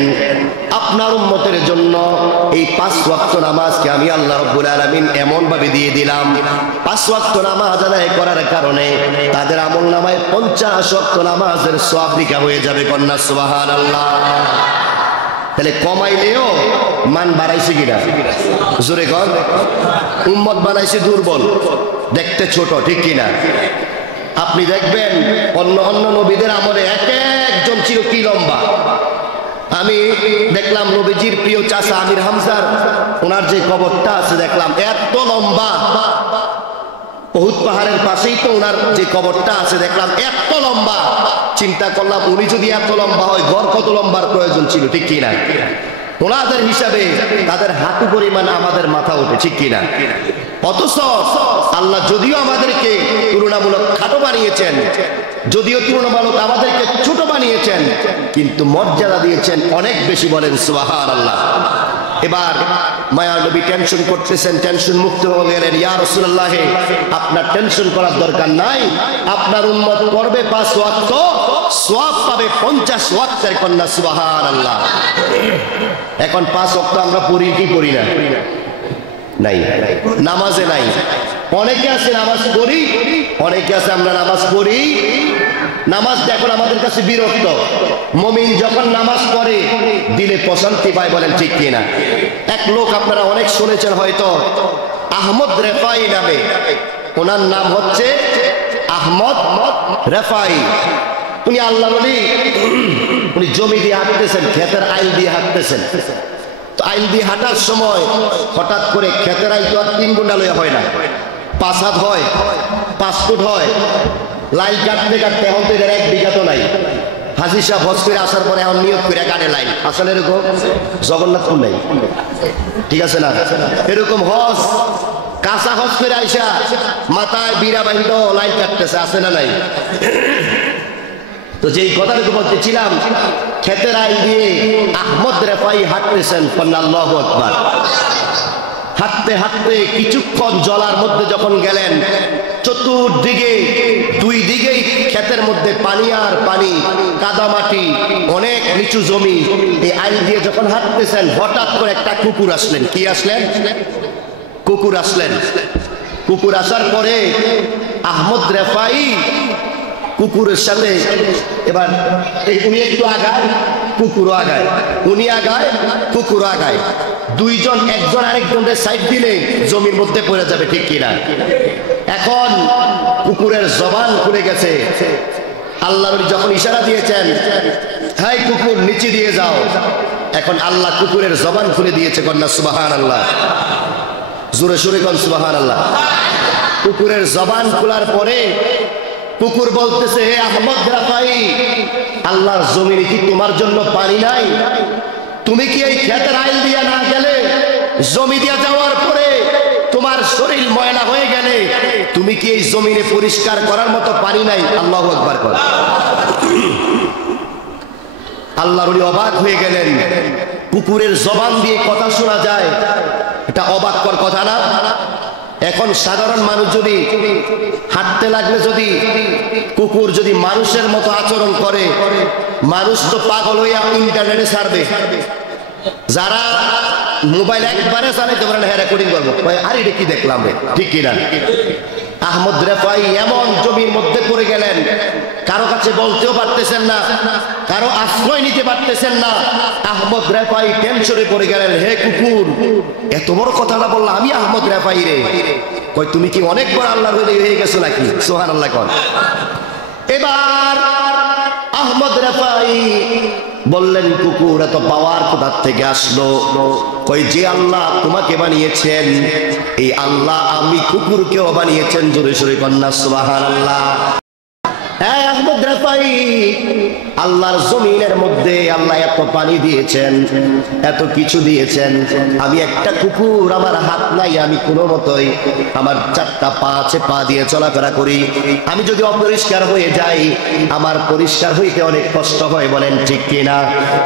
আপনার উম্মতের জন্য এই 5 ওয়াক্ত নামাজকে আমি আল্লাহ রাব্বুল আলামিন এমন ভাবে দিয়ে দিলাম 5 ওয়াক্ত নামাজ আদায় করার কারণে তাদের আমলনামায় 50 ওয়াক্ত নামাজের সওয়াব লিখা হয়ে যাবে কন্যা সুবহানাল্লাহ তাহলে কমাইলেও মান বাড়াইছে কিনা জোরে কর উম্মত বানাইছে দুর্বল দেখতে ছোট ঠিক কিনা আপনি দেখবেন অন্য অন্য নবীদের আমলে এক একজন ছিল কি লম্বা আমি দেখলাম নবীজির প্রিয় চাচা আমির হামজার ওনার যে কবরটা আছে দেখলাম এত লম্বা উহুদ পাহাড়ের পাশেই তো ওনার যে কবরটা আছে দেখলাম এত লম্বা চিন্তা করলাম উনি যদি এত লম্বা হয় গড় কত লম্বার প্রয়োজন ছিল ঠিক কিনা ওনাদের হিসাবে তাদের হাঁটু পরিমাণ আমাদের মাথা ওঠে ঠিক কিনা অথচ আল্লাহ যদিও আমাদেরকে তুলনামূলক খাটো বানিয়েছেন যদিও তুলনামূলক আমাদেরকে ছোট বানিয়েছেন কিন্তু মর্যাদা দিয়েছেন অনেক বেশি বলেন সুবহানাল্লাহ এবার মায়ার নবী টেনশন করতেছেন টেনশন মুক্ত হয়ে গেলেন ইয়া রাসূলুল্লাহ আপনার টেনশন করার দরকার নাই আপনার উম্মত পড়বে 5 ওয়াক্ত সওয়াব পাবে 50 ওয়াক্তের কন্যা সুবহানাল্লাহ এখন 5 ওয়াক্ত আমরা পড়ি কি পড়ি না নাই নামাজে নাই অনেকে আছে নামাজ পড়ি অনেকে আছে আমরা নামাজ পড়ি নামাজ এখন আমাদের কাছে বিরক্ত মুমিন যখন নামাজ পড়ে দিলে প্রশান্তি পায় বলেন ঠিক কিনা এক লোক আপনারা অনেক শুনেছেন হয়তো আহমদ রেফাই নামে ওনার নাম হচ্ছে আহমদ রেফাই উনি আল্লাহর ওলি উনি জমি দিয়ে হাঁটতেছেন ক্ষেতের আইল দিয়ে হাঁটতেছেন তো আইল দিয়ে হাঁটার সময় হঠাৎ করে ক্ষেতের আইল তো আর 3 গুণা লইয়া হয় না 5 হাত হয় 5 ফুট হয় লাইন কাটতে কাটতে এখন তো এদের 1 বিঘা তো নাই। হাজির সাহেব হজ করে আসার পরে এখন নিয়োগ করে কাটে লাইন। আসলে এরকম জগন্নাথপুর নেই, ঠিক আছে না? এরকম হজ কাঁচা হজ করে আইসা মাথায় বিড়া বাহিত লাইন কাটতেছে, আছে না নাই? তো যেই কথাটুকু বলতেছিলাম, ক্ষেতের আইন দিয়ে আহমদ রেফাই হাঁটতেছেন, আল্লাহু আকবার। হাঁটতে হাঁটতে কিছুক্ষণ জলার মধ্যে যখন গেলেন, চতুর্দিকে 2 দিকেই ক্ষেতের মধ্যে পানি আর পানি, কাদামাটি, অনেক নিচু জমি। এই আইন দিয়ে যখন হাঁটতেছেন, হঠাৎ করে একটা কুকুর আসলেন। কি আসলেন? কুকুর আসলেন। কুকুর আসার পরে আহমদ রেফাই কুকুরের সাথে এবার উনি একটু আগায়, কুকুরও আগায়, উনি আগায়, কুকুরও আগায়। দুইজন একজন আরেকজনের সাইড দিলে জমির মধ্যে পড়ে যাবে, ঠিক কিনা? এখন কুকুরের জবান খুলে গেছে। আল্লাহ যখন ইশারা দিয়েছেন, হাই কুকুর নিচে দিয়ে যাও, এখন আল্লাহ কুকুরের জবান খুলে দিয়েছে। কন্যা সুবহানাল্লাহ, জোরে সোরে কোন সুবহানাল্লাহ। কুকুরের জবান খোলার পরে কুকুর বলতেছে, হে আহমদ রেফাই, আল্লাহর জমিনে কি তোমার জন্য পানি নাই? তুমি কি এই ক্ষেতের আইল দিয়া না গেলে, জমি দিয়া যাওয়ার পরে তোমার শরীর ময়লা হয়ে গেলে, তুমি কি এই জমিনে পরিষ্কার করার মতো পানি নাই? আল্লাহু আকবার কর। আল্লাহর ওলি অবাক হয়ে গেলেন। কুকুরের জবান দিয়ে কথা শোনা যায়, এটা অবাককর কথা না? এখন সাধারণ মানুষ যদি হাঁটতে লাগলে, যদি কুকুর যদি মানুষের মতো আচরণ করে, মানুষ তো পাগল হইয়া ইন্টারনেটে ছাড়বে। যারা মোবাইল একবারে চালাইতে পারে না, হ্যাঁ রেকর্ডিং করবো, আর এটা কি দেখলাম, ঠিক কিনা? আহমদ রেফাই এমন জমির মধ্যে পড়ে গেলেন, কারো কাছে বলতেও পারতেছেন না, কারো আশ্রয় নিতে পারতেছেন না। আহমদ রেফাই টেনশনে পড়ে গেলেন, হে কুকুর, এত বড় কথাটা বললাম আমি আহমদ রেফাই রে, কই তুমি কি অনেক বড় আল্লাহর ওলি হয়ে গেছো নাকি? সুবহানাল্লাহ কর। এবার আহমদ রেফাই বললেন, কুকুর এত পাওয়ার কোথা থেকে আসলো? কই যে আল্লাহ তোমাকে বানিয়েছেন, এই আল্লাহ আমি কুকুরকেও বানিয়েছেন। জোরে সোরে কন্যা সুবহানাল্লাহ। আহমদ রেফাই, আল্লাহর জমিনের মধ্যে আল্লাহ এত পানি দিয়েছেন, এত কিছু দিয়েছেন, আমি একটা কুকুর, আমার হাত নাই, আমি কোনো মতোই আমার 4টা পা আছে, পা দিয়ে চলাফেরা করি। আমি যদি অপরিষ্কার হয়ে যাই, আমার পরিষ্কার হইতে অনেক কষ্ট হয়, বলেন ঠিক কিনা?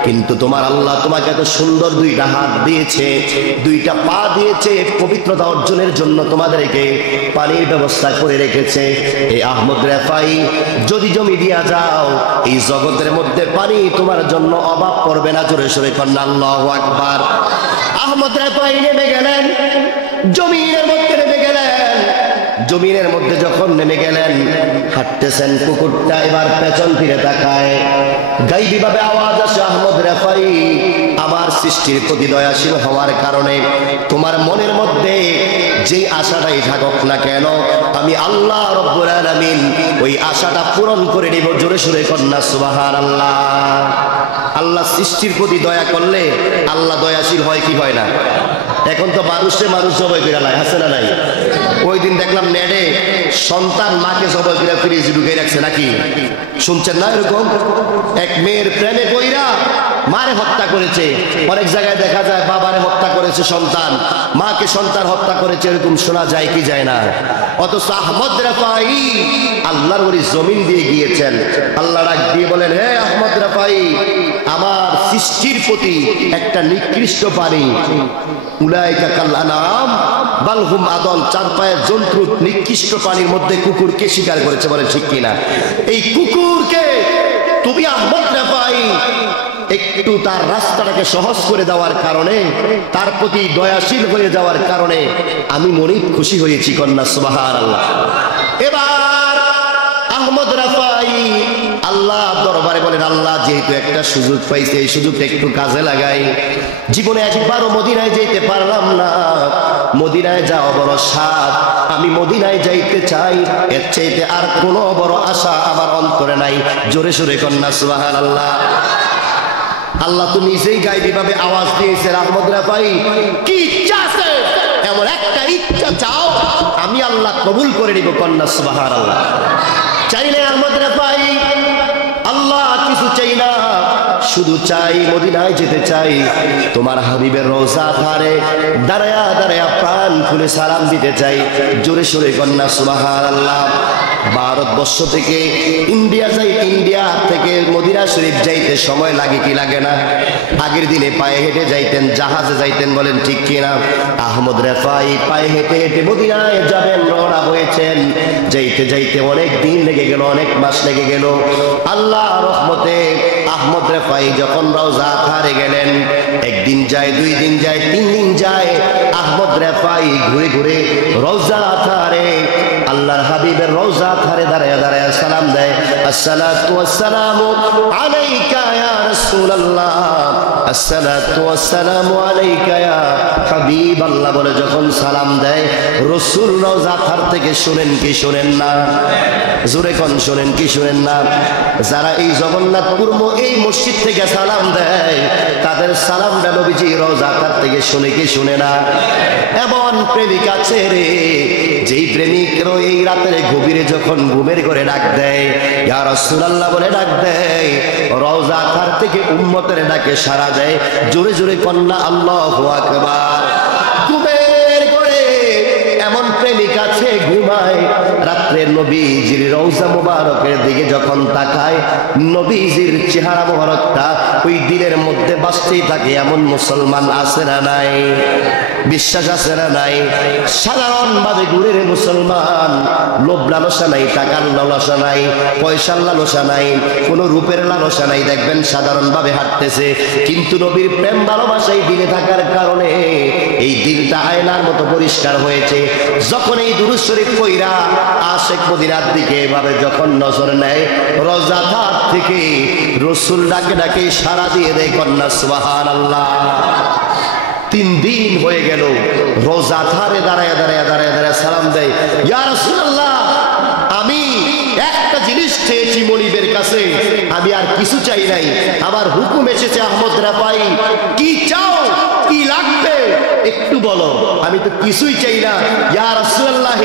কিন্তু তোমার আল্লাহ তোমাকে এত সুন্দর 2টা হাত দিয়েছে, 2টা পা দিয়েছে, পবিত্রতা অর্জনের জন্য তোমাদেরকে পানির ব্যবস্থা করে রেখেছে। এই আহমদ রেফাই, যদি জমি দিয়া যাও, এই জগতের মধ্যে পানি তোমার জন্য অভাব পড়বে না। জোরে সোরে কন্যা আল্লাহু আকবার। আহমদ রেফাই নেমে গেলেন, জমিনের মধ্যে নেমে গেলেন। জমিনের মধ্যে যখন নেমে গেলেন, হাঁটতেছেন, কুকুরটা এবার পেছন ফিরে তাকায়। গাইবি ভাবে আওয়াজ আসে, আহমদ রেফাই, আমার সৃষ্টির প্রতি দয়াশীল হওয়ার কারণে তোমার মনের মধ্যে যে আশাটাই থাকুক না কেন, আমি আল্লাহ রব্বুল আলামিন ওই আশাটা পূরণ করে নিব। জোরে সোরে কন্যা সুবহানাল্লাহ। আল্লাহ সৃষ্টির প্রতি দয়া করলে আল্লাহ দয়াশীল হয় কি হয় না? এখন তো মানুষে মানুষ জবাই করে লাই, আছে না নাই? ওই দিন দেখলাম নেটে সন্তান মাকে জবাই করে ফ্রিজে ঢুকে রাখছে, নাকি শুনছেন না? এরকম এক মেয়ের প্রেমে কইরা মারে হত্যা করেছে। অনেক জায়গায় দেখা যায় বাবারে হত্যা করেছে সন্তান, মাকে সন্তান হত্যা করেছে, এরকম শোনা যায় কি যায় না? অথচ আহমদ রেফাই আল্লাহর ওই জমিন দিয়ে গিয়েছেন। আল্লাহ ডাক দিয়ে বলেন, হে আহমদ রেফাই, আমার সৃষ্টির প্রতি একটা নিকৃষ্ট পানি, উলাইকা কাল আনাম বাল হুম আদল, 4 পায়ের জন্তু নিকৃষ্ট পানির মধ্যে কুকুরকে শিকার করেছে, বলে ঠিক কিনা? এই কুকুরকে তুমি আহমদ রেফাই একটু তার রাস্তাটাকে সহজ করে দেওয়ার কারণে, তার প্রতি দয়াশীল হয়ে যাওয়ার কারণে আমি মনে খুশি হয়েছি। কন্যা সুবহানাল্লাহ। এবার আহমদ রেফাই আল্লাহ দরবারে বলেন, আল্লাহ যেহেতু একটা সুযোগ পাইছে, এই সুযোগটা একটু কাজে লাগাই। জীবনে একবারও মদিনায় যেতে পারলাম না, মদিনায় যাওয়া বড় স্বাদ, আমি মদিনায় যাইতে চাই, এর চাইতে আর কোনো বড় আশা আমার অন্তরে নাই। জোরে সোরে কন্যা সুবহানাল্লাহ। আল্লাহ তো নিজেই গাইবি ভাবে আওয়াজ দিয়েছে, আহমদ রেফাই কি ইচ্ছা আছে, এমন একটা ইচ্ছা চাও, আমি আল্লাহ কবুল করে নিব। কন্যা সুবহানাল্লাহ। চাইলে আহমদ রেফাই আল্লাহ কিছু চাই না, শুধু চাই মদিনায় যেতে চাই, তোমার হাবিবের রওজা ধারে দাঁড়ায়া দাঁড়ায়া প্রাণ খুলে সালাম দিতে চাই। জোরে সোরে কন্যা সুবহানাল্লাহ। ভারতবর্ষ থেকে ইন্ডিয়া যাই, ইন্ডিয়া থেকে মদিনা শরীফ যাইতে সময় লাগে কি লাগে না? আগের দিনে পায়ে হেঁটে যাইতেন, জাহাজে যাইতেন, বলেন ঠিক কিনা? আহমদ রেফাই পায়ে হেঁটে হেঁটে মদিনায় যাবেন, রওনা হয়েছেন। যাইতে যাইতে অনেক দিন লেগে গেল, অনেক মাস লেগে গেল। আল্লাহ রহমতে আহমদ রেফাই যখন রওজা ধারে গেলেন, একদিন যায়, 2 দিন যায়, 3 দিন যায়, আহমদ রেফাই ঘুরে ঘুরে রওজা ধারে আল্লাহর হাবিবের রওজা ধারে দাঁড়ায় দাঁড়ায় সালাম দেয়, আসসালাতু ওয়াসসালামু আলাইকা ইয়া রাসূলুল্লাহ, আসসালাতু ওয়াসসালামু আলাইকা ইয়া হাবিবাল্লাহ বলে যখন সালাম দেয়, রাসূল রওজা ধার থেকে শুনেন কি শুনেন না? জোরে কোন শুনেন কি শুনেন না? যারা এই জগন্নাথপুর এই মসজিদ থেকে সালাম দেয়, তাদের সালামটা নবীজি রওজা ধার থেকে শুনে কি শুনে না? এমন প্রেমিক আছে রে, যেই প্রেমিকরও এই রাতের গভীরে যখন ঘুমের ঘরে ডাক দেয়, ইয়া রাসূলুল্লাহ বলে ডাক দেয়, রওজা ধার থেকে উম্মতের ডাকে সাড়া দেয়। জোরে জোরে কন্যা আল্লাহু আকবার। ঘুমের ঘরে এমন প্রেমিক আছে ঘুমায়, রাত্রে নবীজির রওজা মুবারকের দিকে যখন তাকায়, নবীজির চেহারা মুবারকটা ওই দিলের মধ্যে বাসতেই থাকে। এমন মুসলমান আছে না নাই? বিশ্বাস আছে না নাই? সাধারণভাবে ঘুরে রে মুসলমান, লোভ লালসা নাই, টাকার লালসা নাই, পয়সার লালসা নাই, কোনো রূপের লালসা নাই, দেখবেন সাধারণভাবে হাঁটতেছে, কিন্তু নবীর প্রেম ভালোবাসাই দিলে থাকার কারণে এই দিলটা আয়নার মতো পরিষ্কার হয়েছে। যখন এই দুরূদ শরীফ পড়া আশিক মদিনার দিকে এভাবে যখন নজর নেয়, রওজা ধার থেকে রাসূল ডাকে ডাকে সাড়া দিয়ে দেয় কন্যা সুবহানাল্লাহ। 3 দিন হয়ে গেল, রওজা ধারে দাঁড়ায় দাঁড়ায় দাঁড়ায় দাঁড়ায় সালাম দেয়, ইয়া রাসূলুল্লাহ আমি একটা জিনিস চেয়েছি মনিবের কাছে, আমি আর কিছু চাই নাই, আমার হুকুম এসেছে আহমদ রেফাই, কি চাও, কি লাগবে একটু বলো। আমি তো কিছুই চাই না ইয়া রাসূলুল্লাহ,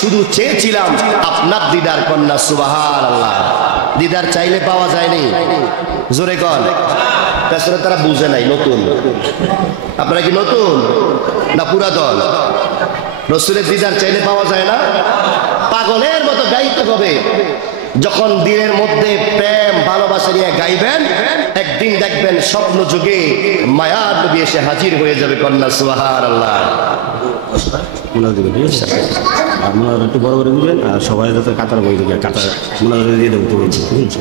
শুধু চেয়েছিলাম আপনার দিদার। কন্যা সুবহানাল্লাহ। দিদার চাইলে পাওয়া যায়নি? জোরে কন। পেছনে তারা বুঝে নাই, নতুন। আপনারা কি নতুন না পুরাতন? রাসূলের দিদার চাইলে পাওয়া যায় না? পাগলের মতো গাইতে হবে। যখন দিনের মধ্যে প্রেম ভালোবাসা নিয়ে গাইবেন, একদিন দেখবেন স্বপ্ন যুগে মায়ার নবী এসে হাজির হয়ে যাবে। কন্যা সুবহানাল্লাহ। একটু বড় করে দিবেন, আর সবাই যাতে কাতার বই দেবে, কাতার দিয়ে দেবো,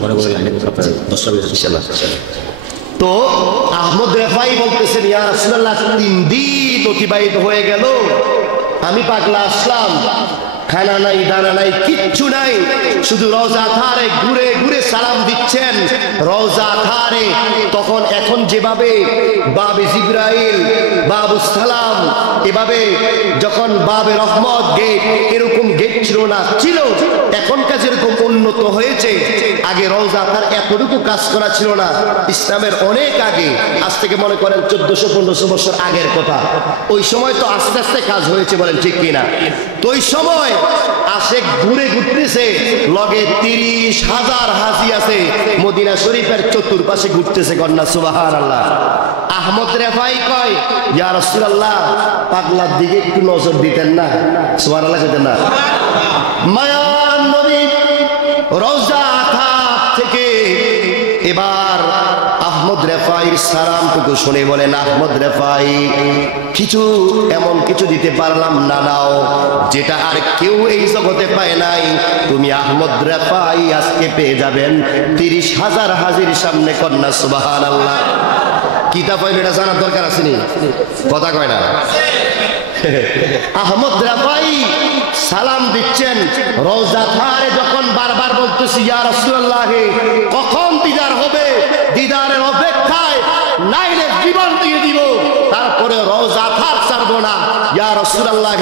বড় করে কাতার 10টা বেজে ইনশাআল্লাহ। তো আহমদ রেফাই বলতেছেন, ইয়া রাসূলুল্লাহ 3 দিন অতিবাহিত হয়ে গেল, আমি পাগলা আসলাম, খানা নাই, দানা নাই, কিচ্ছু নাই, শুধু রওজা ধারে ঘুরে ঘুরে সালাম দিচ্ছেন। রওজা ধারে তখন এখন যেভাবে বাবে জিবরাইল, বাবু সালাম, এভাবে যখন বাবে রহমত গেট, এরকম গেট ছিল না, ছিল এখনকার যেরকম উন্নত হয়েছে। আগে রওজা ধার এতটুকু কাজ করা ছিল না, ইসলামের অনেক আগে, আজ থেকে মনে করেন 1400-1500 বছর আগের কথা। ওই সময় তো আস্তে আস্তে কাজ হয়েছে, বলেন ঠিক কিনা? তো ওই সময় আশেক ঘুরে ঘুরতেছে, লগে 30,000 হাজি আছে, মদিনা শরীফের চতুর্পাশে ঘুরতেছে। কন্যা সুবহানাল্লাহ। আহমদ রেফাই কয়, ইয়া রাসূলুল্লাহ পাগলার দিকে একটু নজর দিতেন না? সুবহানাল্লাহ দিতেন না? মায়ার নবী রওজা ধার থেকে এবার আহমদ রেফাইর সালামটুকু শুনে বলেন, আহমদ রেফাই কিছু এমন কিছু দিতে পারলাম না, নাও যেটা আর কেউ এই জগতে পায় নাই, তুমি আহমদ রেফাই আজকে পেয়ে যাবেন 30,000 হাজির সামনে। কন্যা সুবহানাল্লাহ। কিতাব পাইলে এটা জানার দরকার আছে নি? কথা কয় না? আহমদ রেফাই সালাম দিচ্ছেন, রওজা ধারে যখন বারবার বলতেছি, ইয়া রাসূলুল্লাহ কখন দিদার হবে, দিদারের অপেক্ষায়, নাইলে জীবন দিয়ে দিব, তারপরে রওজা ধার ছাড়বো না। ইয়া রাসূলুল্লাহ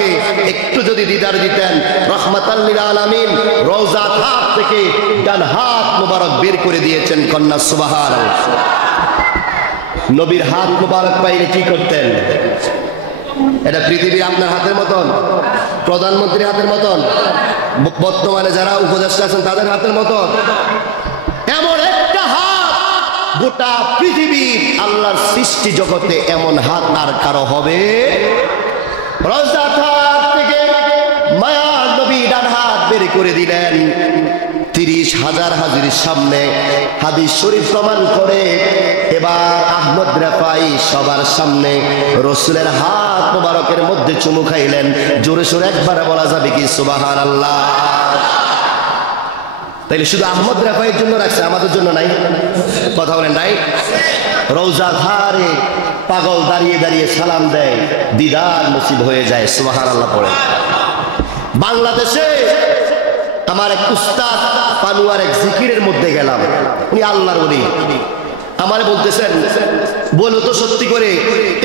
একটু যদি দিদার দিতেন, রাহমাতাল লিল আলামিন রওজা ধার থেকে ডান হাত মোবারক বের করে দিয়েছেন। কন্যা সুবহানাল্লাহ। নবীর হাত মোবারক পাইলে কি করতেন? এটা পৃথিবীর আপনার হাতের মতন, প্রধানমন্ত্রীর হাতের মতন, বর্তমানে যারা উপদেষ্টা আছেন তাদের হাতের মতন। এমন একটা হাত গোটা পৃথিবীর আল্লাহর সৃষ্টি জগতে এমন হাত আর কারো হবে? রওজা থার থেকে মায়ার নবী ডান হাত বের করে দিলেন, 30,000 হাজির সামনে হাদিস শরীফ প্রমাণ করে। এবার আহমদ রাফাই সবার সামনে রসুলের হাত মোবারকের মধ্যে চুমু খাইলেন। জোরে সোরে একবার বলা যাবে কি সুবহানাল্লাহ? তাইলে শুধু আহমদ রাফাইয়ের জন্য রাখছে, আমাদের জন্য নাই? কথা বলেন নাই? রওজা ধারে পাগল দাঁড়িয়ে দাঁড়িয়ে সালাম দেয়, দিদার নসিব হয়ে যায়। সুবহানাল্লাহ পড়ে। বাংলাদেশে আমার এক উস্তাদ পানুয়ার এক জিকিরের মধ্যে গেলাম, উনি আল্লাহর ওলি। আমারে বলতেছেন, বলো তো সত্যি করে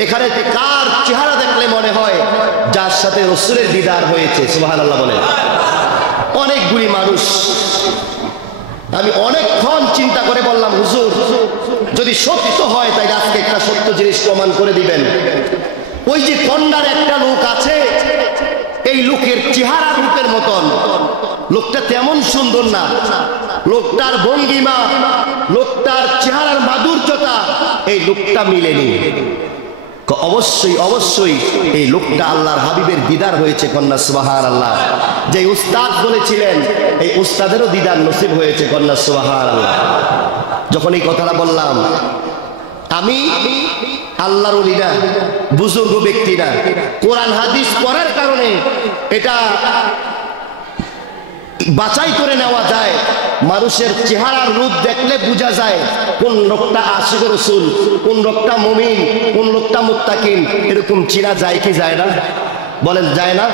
এখানে কার চেহারা দেখলে মনে হয় যার সাথে রসুলের দিদার হয়েছে? সুবহানাল্লাহ বলে। অনেকগুলি মানুষ। আমি অনেকক্ষণ চিন্তা করে বললাম, হুজুর যদি সত্য হয় তাই আজকে একটা সত্য জিনিস প্রমাণ করে দিবেন। ওই যে কন্যার একটা লোক আছে, এই লোকের চেহারা রূপের মতন, লোকটা তেমন সুন্দর না, লোকটার ভঙ্গিমা, লোকটার চেহারার মাধুর্যতা এই লোকটা মিলেনি। অবশ্যই অবশ্যই এই লোকটা আল্লাহর হাবিবের দিদার হয়েছে। কন্যা সুবহানাল্লাহ। যে উস্তাদ বলেছিলেন এই উস্তাদেরও দিদার নসিব হয়েছে। কন্যা সুবহানাল্লাহ। যখন এই কথাটা বললাম, আমি আল্লাহর ওলি না, বুজুর্গ ব্যক্তি না, কোরআন হাদিস পড়ার কারণে এটা বাছাই করে নেওয়া যায়। মানুষের চেহারার রূপ দেখলে বোঝা যায় কোন লোকটা আশিক রাসূল, কোন লোকটা মুমিন, কোন লোকটা মুত্তাকিন। এরকম চিনা যায় কি যায় না? বলেন যায় না?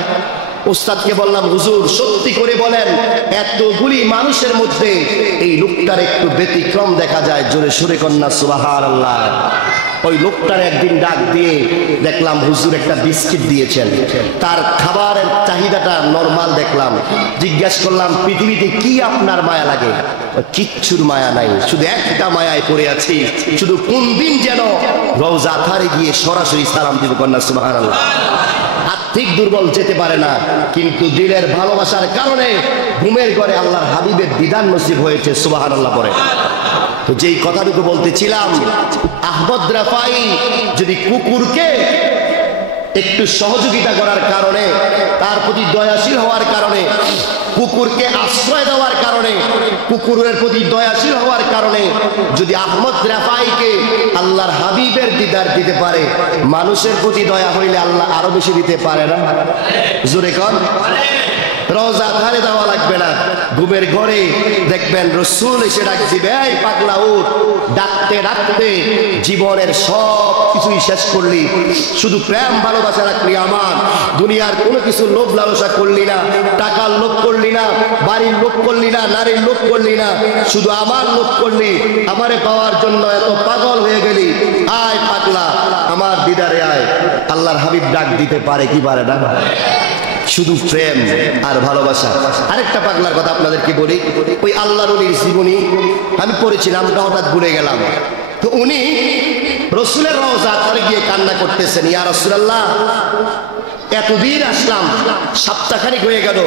উস্তাদকে বললাম, হুজুর সত্যি করে বলেন এতগুলি মানুষের মধ্যে এই লোকটার একটু ব্যতিক্রম দেখা যায়। জোরে সুরে কন্যা সুবহানাল্লাহ। ওই লোকটার একদিন ডাক দিয়ে দেখলাম হুজুর একটা বিস্কিট দিয়েছেন, তার খাবারের চাহিদাটা নরমাল দেখলাম। জিজ্ঞাসা করলাম, পৃথিবীতে কি আপনার মায়া লাগে? কিচ্ছুর মায়া নাই, শুধু একটা মায়ায় পড়ে আছি, শুধু কোন দিন যেন রওজা থারে গিয়ে সরাসরি সালাম দিব। কন্যা সুবহানাল্লাহ। আর্থিক দুর্বল যেতে পারে না, কিন্তু দিলের ভালোবাসার কারণে ঘুমের ঘরে আল্লাহর হাবিবের দিদার নসিব হয়েছে। সুবহানাল্লাহ পড়ে। তো যেই কথাটুকু বলতেছিলাম, আহমদ রাফাই যদি কুকুরকে একটু সহযোগিতা করার কারণে, তার প্রতি দয়াশীল হওয়ার কারণে, কুকুরকে আশ্রয় দেওয়ার কারণে, কুকুরের প্রতি দয়াশীল হওয়ার কারণে যদি আহমদ রাফাইকে আল্লাহর হাবিবের দিদার দিতে পারে, মানুষের প্রতি দয়া হইলে আল্লাহ আরো বেশি দিতে পারে না? জোরে কর। রওজা ধারে দেওয়া লাগবে না, ঘুমের ঘরে দেখবেন রসুল এসে ডাক দিবে, এই পাগলা উঠ। ডাকতে ডাকতে জীবনের সব কিছুই শেষ করলি, শুধু প্রেম ভালোবাসা রাখলি আমার, দুনিয়ার কোনো কিছু লোভ লালসা করলি না, টাকার লোভ করলি না, বাড়ির লোভ করলি না, নারীর লোভ করলি না, শুধু আমার লোভ করলি। আমারে পাওয়ার জন্য এত পাগল হয়ে গেলি, আয় পাগলা আমার দিদারে আয়। আল্লাহর হাবিব ডাক দিতে পারে কি পারে না? শুধু প্রেম আর ভালোবাসা। আরেকটা পাগলার কথা আপনাদেরকে বলি, ওই আল্লাহর ওলির জীবনী আমি পড়েছিলাম, হঠাৎ ভুলে গেলাম। তো উনি রসুলের রওজা তারে গিয়ে কান্না করতেছেন, ইয়া রাসূলুল্লাহ এতদিন আসলাম, সপ্তাহখানিক হয়ে গেল,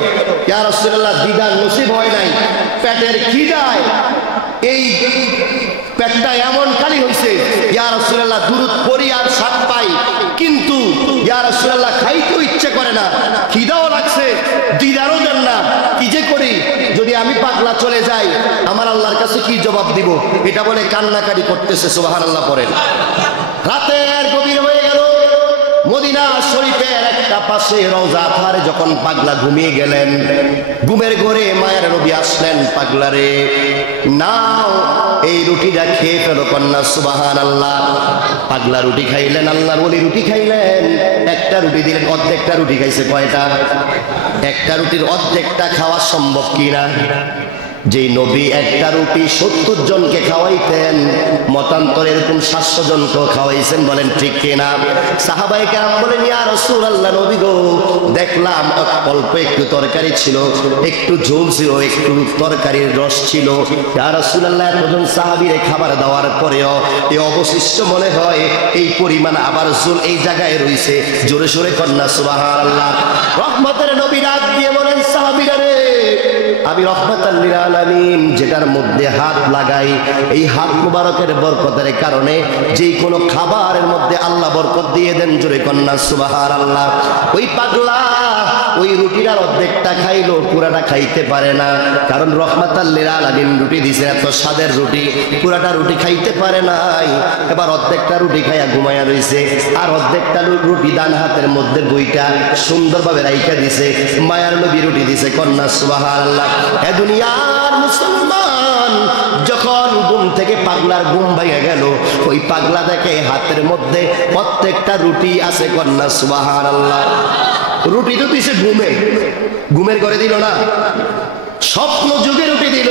ইয়া রাসূলুল্লাহ দিদার নসিব হয় নাই, পেটের খিদায় এই পেটটা এমন কালি হয়েছে, ইয়া রাসূলুল্লাহ দুরূদ পড়ি আর স্বাদ পাই, কিন্তু ইয়া রাসূলুল্লাহ খাইতেও ইচ্ছে করে না, খিদাও লাগছে, দিদারও দেন না, কি যে করি? যদি আমি পাগলা চলে যাই আমার আল্লাহর কাছে কি জবাব দিব? এটা বলে কান্নাকারি করতেছে। সুবহানাল্লাহ পড়েন। রাতের গভীর হয়ে গেল, মদিনা শরীফের একটা পাশে রওজা ধারে যখন পাগলা ঘুমিয়ে গেলেন, ঘুমের ঘরে মায়ের নবী আসলেন, পাগলারে নাও এই রুটিটা খেয়ে ফেলো। কন্যা সুবহানাল্লাহ। পাগলা রুটি খাইলেন, আল্লাহর ওলি রুটি খাইলেন, একটা রুটি দিলেন, অর্ধেকটা রুটি খাইছে। কয়টা? একটা রুটির অর্ধেকটা খাওয়া সম্ভব কিনা? যেই নবী একটা রুটি 70 জনকে খাওয়াইতেন, মতান্তরে এরকম 700 জনকেও খাওয়াইছেন, বলেন ঠিক কিনা? সাহাবায়ে কেরাম বলেন, ইয়া রাসূলুল্লাহ, নবী গো, দেখলাম অল্প একটু তরকারি ছিল, একটু ঝোল ছিল, একটু তরকারির রস ছিল। ইয়া রাসূলুল্লাহ, এতজন সাহাবীরে খাবার দেওয়ার পরেও এই অবশিষ্ট মনে হয় এই পরিমাণ আবার ঝোল এই জায়গায় রইছে। জোরে সোরে কন্যা সুবহানাল্লাহ। রহমতের নবী ডাক দিয়ে বলেন, সাহাবীরা রে, আমি রহমাতাল লিল আলামিন যেটার মধ্যে হাত লাগাই, এই হাত মুবারকের বরকতের কারণে যেই কোনো খাবারের মধ্যে আল্লাহ বরকত দিয়ে দেন। জোরে কন্যা সুবহানাল্লাহ। ওই পাগলা ওই রুটির অর্ধেকটা খাইলো, পুরাটা খাইতে পারে না, কারণ রহমাতাল লিল আলামিন রুটি দিছে, এত স্বাদের রুটি, পুরাটা রুটি খাইতে পারে নাই। এবার অর্ধেকটা রুটি খাইয়া ঘুমাইয়া রইছে, আর অর্ধেকটা রুটি ডান হাতের মধ্যে বইটা সুন্দরভাবে রাইখা দিছে। মায়ার নবী রুটি দিছে, কন্যা সুবহানাল্লাহ। এ দুনিয়ার মুসলমান, যখন ঘুম থেকে পাগলার ঘুম ভাঙা গেল, ওই পাগলা দেখে হাতের মধ্যে প্রত্যেকটা রুটি আছে, কন্যা সুবহানাল্লাহ। রুটি তো দিছে ঘুমের করে দিল না, স্বপ্ন যুগে রুটি দিল,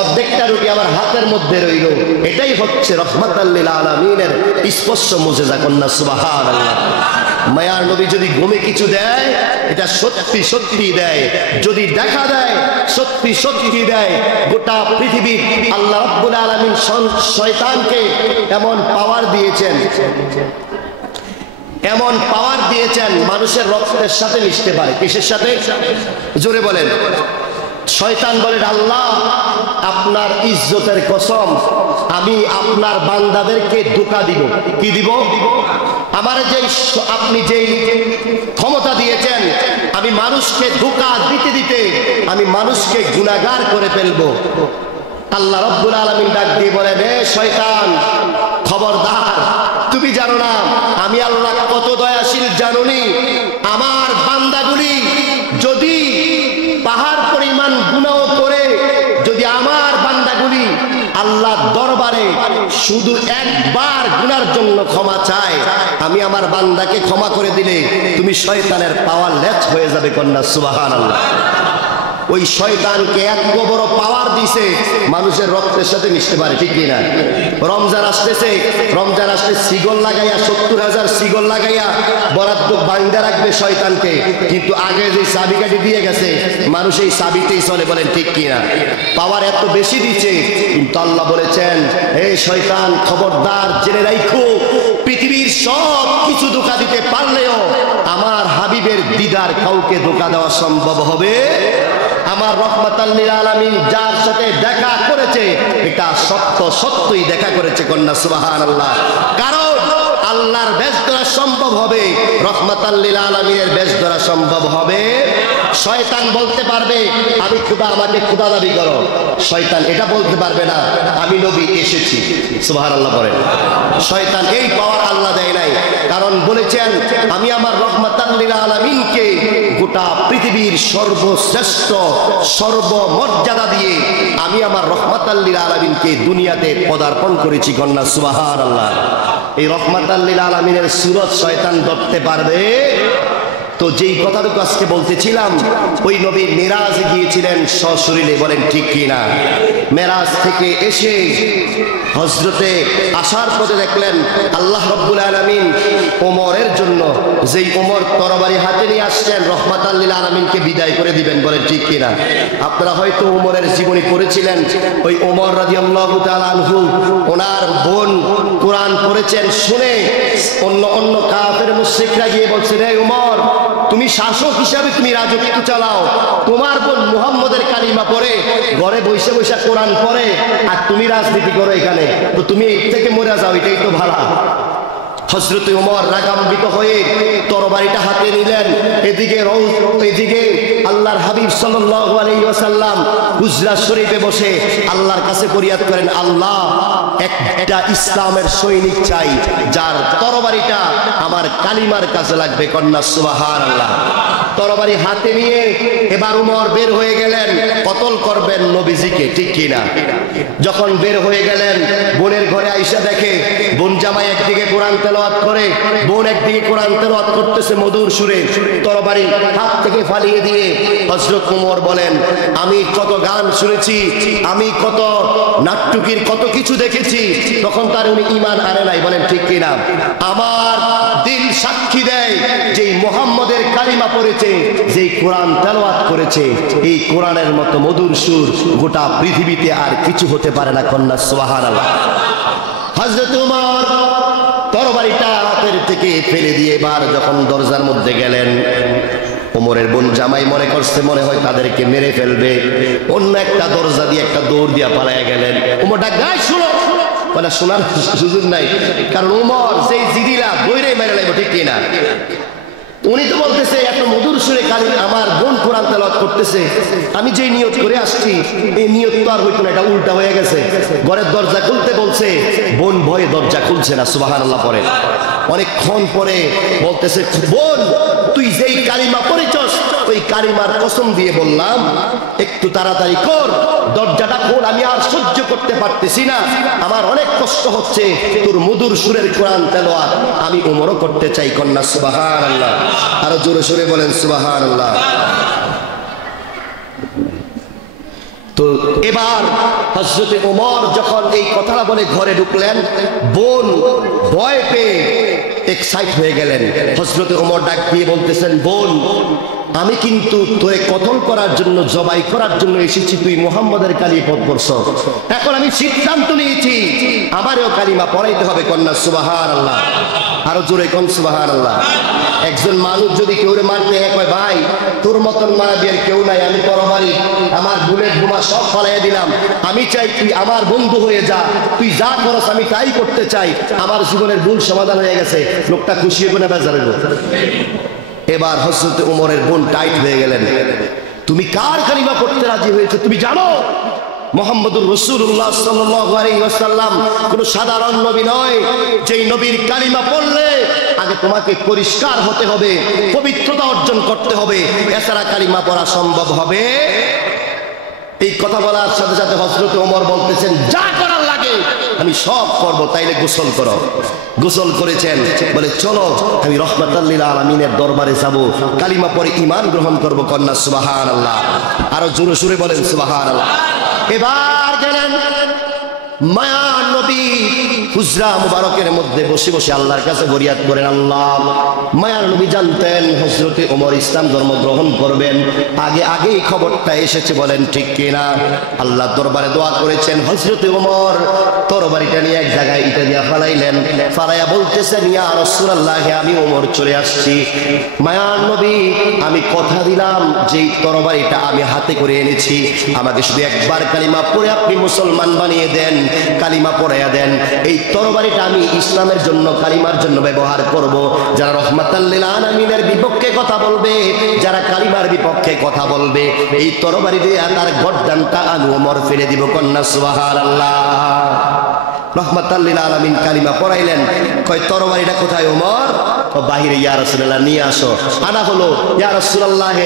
অর্ধেকটা রুটি আমার হাতের মধ্যে রইল। এটাই হচ্ছে রহমাতাল লিল আলামিনের স্পষ্ট মুজিজা, কন্যা সুবহানাল্লাহ। মায়ার নবী যদি ঘুমে কিছু দেয়, এটা সত্যি সত্যি দেয়, যদি দেখা দেয় সত্যি সত্যি দেয়। গোটা পৃথিবী আল্লাহ রাব্বুল আলামিন শয়তানকে এমন পাওয়ার দিয়েছেন, এমন পাওয়ার দিয়েছেন, মানুষের রক্তের সাথে মিশতে পারে। কিসের সাথে? জোরে বলেন। শয়তান বলে, আল্লাহ আপনার ইজ্জতের কসম, আমি আপনার বান্দাদেরকে ধোঁকা দিব। কি দিব? আমার যে আপনি যেই ক্ষমতা দিয়েছেন, আমি মানুষকে ধোঁকা দিতে দিতে আমি মানুষকে গুনাহগার করে ফেলবো। আল্লাহ রাব্বুল আলামিন ডাক দিয়ে বলেন, হে শয়তান, খবরদার, তুমি জানো না আমি আল্লাহ কত দয়াশীল, জানোনি? আমার বান্দাগুলি যদি পাহাড় পরিমাণ গুনাহ করে, যদি আমার বান্দাগুলি আল্লাহর দরবারে শুধু একবার গুনার জন্য ক্ষমা চায়, আমি আমার বান্দাকে ক্ষমা করে দিলে তুমি শয়তানের পাওয়ার লেস হয়ে যাবে, কন্যা সুবহানাল্লাহ। ওই শয়তানকে এত বড় পাওয়ার দিছে, মানুষের রক্তের সাথে মিশতে পারে, ঠিক কিনা? রমজান আসতেছে, রমজান আসলে সিগল লাগাইয়া 70,000 সিগল লাগাইয়া বরাদ্দ বান্ধা রাখবে শয়তানকে, কিন্তু আগে যে চাবিকাঠি দিয়ে গেছে মানুষ এই চাবিতেই চলে, বলেন ঠিক কিনা? পাওয়ার এত বেশি দিচ্ছে, কিন্তু আল্লাহ বলেছেন, হে শয়তান, খবরদার, জেনে রাখো, পৃথিবীর সব কিছু ধোঁকা দিতে পারলেও আমার হাবিবের দিদার কাউকে ধোঁকা দেওয়া সম্ভব হবে। আমার রহমাতাল লিল আলামিন যার সাথে দেখা করেছে, এটা সত্য সত্যই দেখা করেছে, কন্যা সুবহানাল্লাহ। কারণ আল্লাহর বেশ ধরা সম্ভব হবে, রহমাতাল লিল আলামিনের বেশ ধরা সম্ভব হবে। শয়তান বলতে পারবে আমি খোদা, আমাকে খোদা দাবি করো, শয়তান এটা বলতে পারবে না আমি নবী এসেছি। সুবহানাল্লাহ বলেন। শয়তান এই পাওয়ার আল্লাহ দেয় নাই, কারণ বলেছেন আমি আমার রহমাতাল লিল আলামিনকে গোটা পৃথিবীর সর্বশ্রেষ্ঠ সর্বমর্যাদা দিয়ে আমি আমার রহমাতাল লিল আলামিনকে দুনিয়াতে পদার্পণ করেছি, কন্যা সুবহানাল্লাহ। এই রহমাতাল লিল আলামিনের সুরত শয়তান ধরতে পারবে? তো যেই কথাটুকু আজকে বলতেছিলাম, ওই নবী মেরাজে গিয়েছিলেন সশরীরে, বলেন ঠিক কিনা? মেরাজ থেকে এসে হজরতে আসার পথে দেখলেন আল্লাহ রাব্বুল আলামিন ওমরের জন্য, যেই ওমর তরবারি হাতে নিয়ে আসছেন রহমাতাল লিল আলামিনকে বিদায় করে দিবেন, বলেন ঠিক কিনা? আপনারা হয়তো ওমরের জীবনী পড়েছিলেন। ওই ওমর রাদিয়াল্লাহু তাআলা আনহু, ওনার বোন কোরআন পড়েছেন, শুনে অন্য অন্য কাফের মুশরিকরা গিয়ে বলছেন, হে ওমর, তুমি শাসক হিসাবে তুমি রাজত্ব চালাও, তোমার বোন মুহাম্মদের কালিমা পড়ে ঘরে বসে বসে কোরআন পড়ে, আর তুমি রাজনীতি করো এখানে, তো তুমি এর থেকে মরে যাও, এটাই তো ভালো। হযরত ওমর রাগান্বিত হয়ে তরবারিটা হাতে নিলেন। এদিকে আল্লাহর হাবিব সাল্লাল্লাহু আলাইহি ওয়াসাল্লাম হুজরা শরীফে বসে আল্লাহর কাছে ফরিয়াদ করেন, আল্লাহ একটা ইসলামের সৈনিক চাই, যার তরবারিটা আমার কালিমার কাছে লাগবে। কন্যা সুবহানাল্লাহ। তরবারি হাতে নিয়ে এবার উমর বের হয়ে গেলেন, কতল করবেন নবীজিকে, ঠিক কিনা? যখন বের হয়ে গেলেন, বোনের ঘরে আইসা দেখে বোন জামাই একদিকে কোরআন তেলাওয়াত করে, বোন একদিকে কোরআন তেলাওয়াত করতেছে মধুর সুরে। তরবারি হাত থেকে ফালিয়ে দিয়ে হযরত উমর বলেন, আমি কত গান শুনেছি, আমি কত নাট্যকির কত কিছু দেখেছি, তখন তার উনি ঈমান আনে নাই। বলেন ঠিক কিনা? আমার দিল সাক্ষী দেয় যে মুহাম্মদের কালিমা পড়েছে, যেই কোরআন তেলাওয়াত করেছে, এই কোরআনের মতো মধুর সুর গোটা পৃথিবীতে আর কিছু হতে পারে না। কন্যা সুবহানাল্লাহ। হযরত উমর তরবারিটা হাতের থেকে ফেলে দিয়ে এবার যখন দরজার মধ্যে গেলেন, ওমরের বোন জামাই মনে করছে মনে হয় তাদেরকে মেরে ফেলবে, অন্য একটা দরজা দিয়ে একটা দৌড় দিয়া পালায়া গেলেন। ওমর ডাক দেয়, শুনো, বলে শোনার সুযোগ নাই, কারণ ওমর সেই জিদিলা বইরে মেরে লাগবে, ঠিক কিনা? উনি তো বলতেছে এত মধুর সুরে কালি আমার বোন কোরআন তেলাওয়াত করতেছে, আমি যেই নিয়ত করে আসছি এই নিয়ত তো আর হইতো না, এটা উল্টা হয়ে গেছে। ঘরের দরজা খুলতে বলছে, বোন ভয়ে দরজা খুলছে না। সুবহানাল্লাহ পড়ে। অনেকক্ষণ পরে বলতেছে, বোন তুই যেই কালিমা পড়েছস ওই কালিমার কসম দিয়ে বললাম একটু তাড়াতাড়ি কর, দরজাটা খোল, আমি আর সহ্য করতে পারতেছি না, আমার অনেক কষ্ট হচ্ছে, তোর মধুর সুরের কোরআন তেলাওয়াত আমি উমরও করতে চাই। কন্যা সুবহানাল্লাহ। আরো জোরে সোরে বলেন সুবহানাল্লাহ। তো এবার হযরত ওমর যখন এই কথাটা বলে ঘরে ঢুকলেন, বোন ভয় পেয়ে এক্সাইট হয়ে গেলেন। হযরত ওমর ডাক দিয়ে বলতেছেন, বোন আমি কিন্তু তোরে কতল করার জন্য, জবাই করার জন্য এসেছি, তুই মুহাম্মদের কালিমা পড়ছ, এখন আমি সিদ্ধান্ত নিয়েছি আমারও কালিমা পড়াইতে হবে। কন্যা সুবহানাল্লাহ। আরো জোরে কোন সুবহানাল্লাহ। একজন মানুষ যদি কেউরে মারতে কয়, ভাই তোর মতন মারাবিয়ার কেউ নাই, আমি তরবারি আমার বুলেট বোমা সব ফলাইয়া দিলাম, আমি চাই তুই আমার বন্ধু হয়ে যা, তুই যা করস আমি তাই করতে চাই, আমার জীবনের ভুল সমাধান হয়ে গেছে। লোকটা খুশি হবে না বেজার হইব? এবার হযরত ওমরের বোন টাইট হয়ে গেলেন, তুমি কার কালিমা পড়তে রাজি হয়েছে তুমি জানো? মুহাম্মদুর রাসূলুল্লাহ সাল্লাল্লাহু আলাইহি ওয়াসাল্লাম কোন সাধারণ নবী নয়, যেই নবীর কালিমা পড়লে আগে তোমাকে পরিষ্কার হতে হবে, পবিত্রতা অর্জন করতে হবে, এছাড়া কালিমা পড়া সম্ভব হবে। এই কথা বলার সাথে সাথে হযরত ওমর বলতেছেন, যা করার লাগে আমি সব করব, তাইলে গোসল করো। গোসল করেছেন, বলে চলো আমি রাহমাতাল লিল আলামিনের দরবারে যাব, কালিমা পড়ে ঈমান গ্রহণ করব। কন্যা সুবহানাল্লাহ। আরো জোরে সুরে বলেন সুবহানাল্লাহ। এবার গেলেন মায়ার নবী হুজরা মুবারকের মধ্যে বসে বসে আল্লাহর কাছে ফরিয়াদ করেন, আল্লাহ। মায়ার নবী জানতেন হযরতে ওমর ইসলাম ধর্ম গ্রহণ করবেন, আগেই খবরটা এসেছে, বলেন ঠিক কিনা? আল্লাহ দরবারে দোয়া করেছেন, হযরতে ওমর তরবারিটা নিয়ে এক জায়গায় ইটা দিয়া ফালাইলেন, ফালাইয়া বলতেছেন, ইয়া রাসূলুল্লাহ আমি ওমর চলে আসছি। মায়ার নবী আমি কথা দিলাম যে তরবারিটা আমি হাতে করে এনেছি, আমাকে শুধু একবার কালিমা পড়ে আপনি মুসলমান বানিয়ে দেন, কালিমা পড়াইয়া দেন। এই তরবারিটা আমি ইসলামের জন্য, কালিমার জন্য ব্যবহার করব। যারা রাহমাতাল লিল আলামিনের বিপক্ষে কথা বলবে, যারা কালিমার বিপক্ষে কথা বলবে, এই তরবারি দিয়ে তার গর্দানটা আমি ওমর ফেলে দিব। কন্যা সুবহানাল্লাহ। রাহমাতাল লিল আলামিন কালিমা পড়াইলেন, কয় তরবারিটা কোথায় ওমর? ও বাহিরে, ইয়া রাসূলুল্লাহ নিয়ে আসো। আনা হলো, ইয়া রাসূলুল্লাহ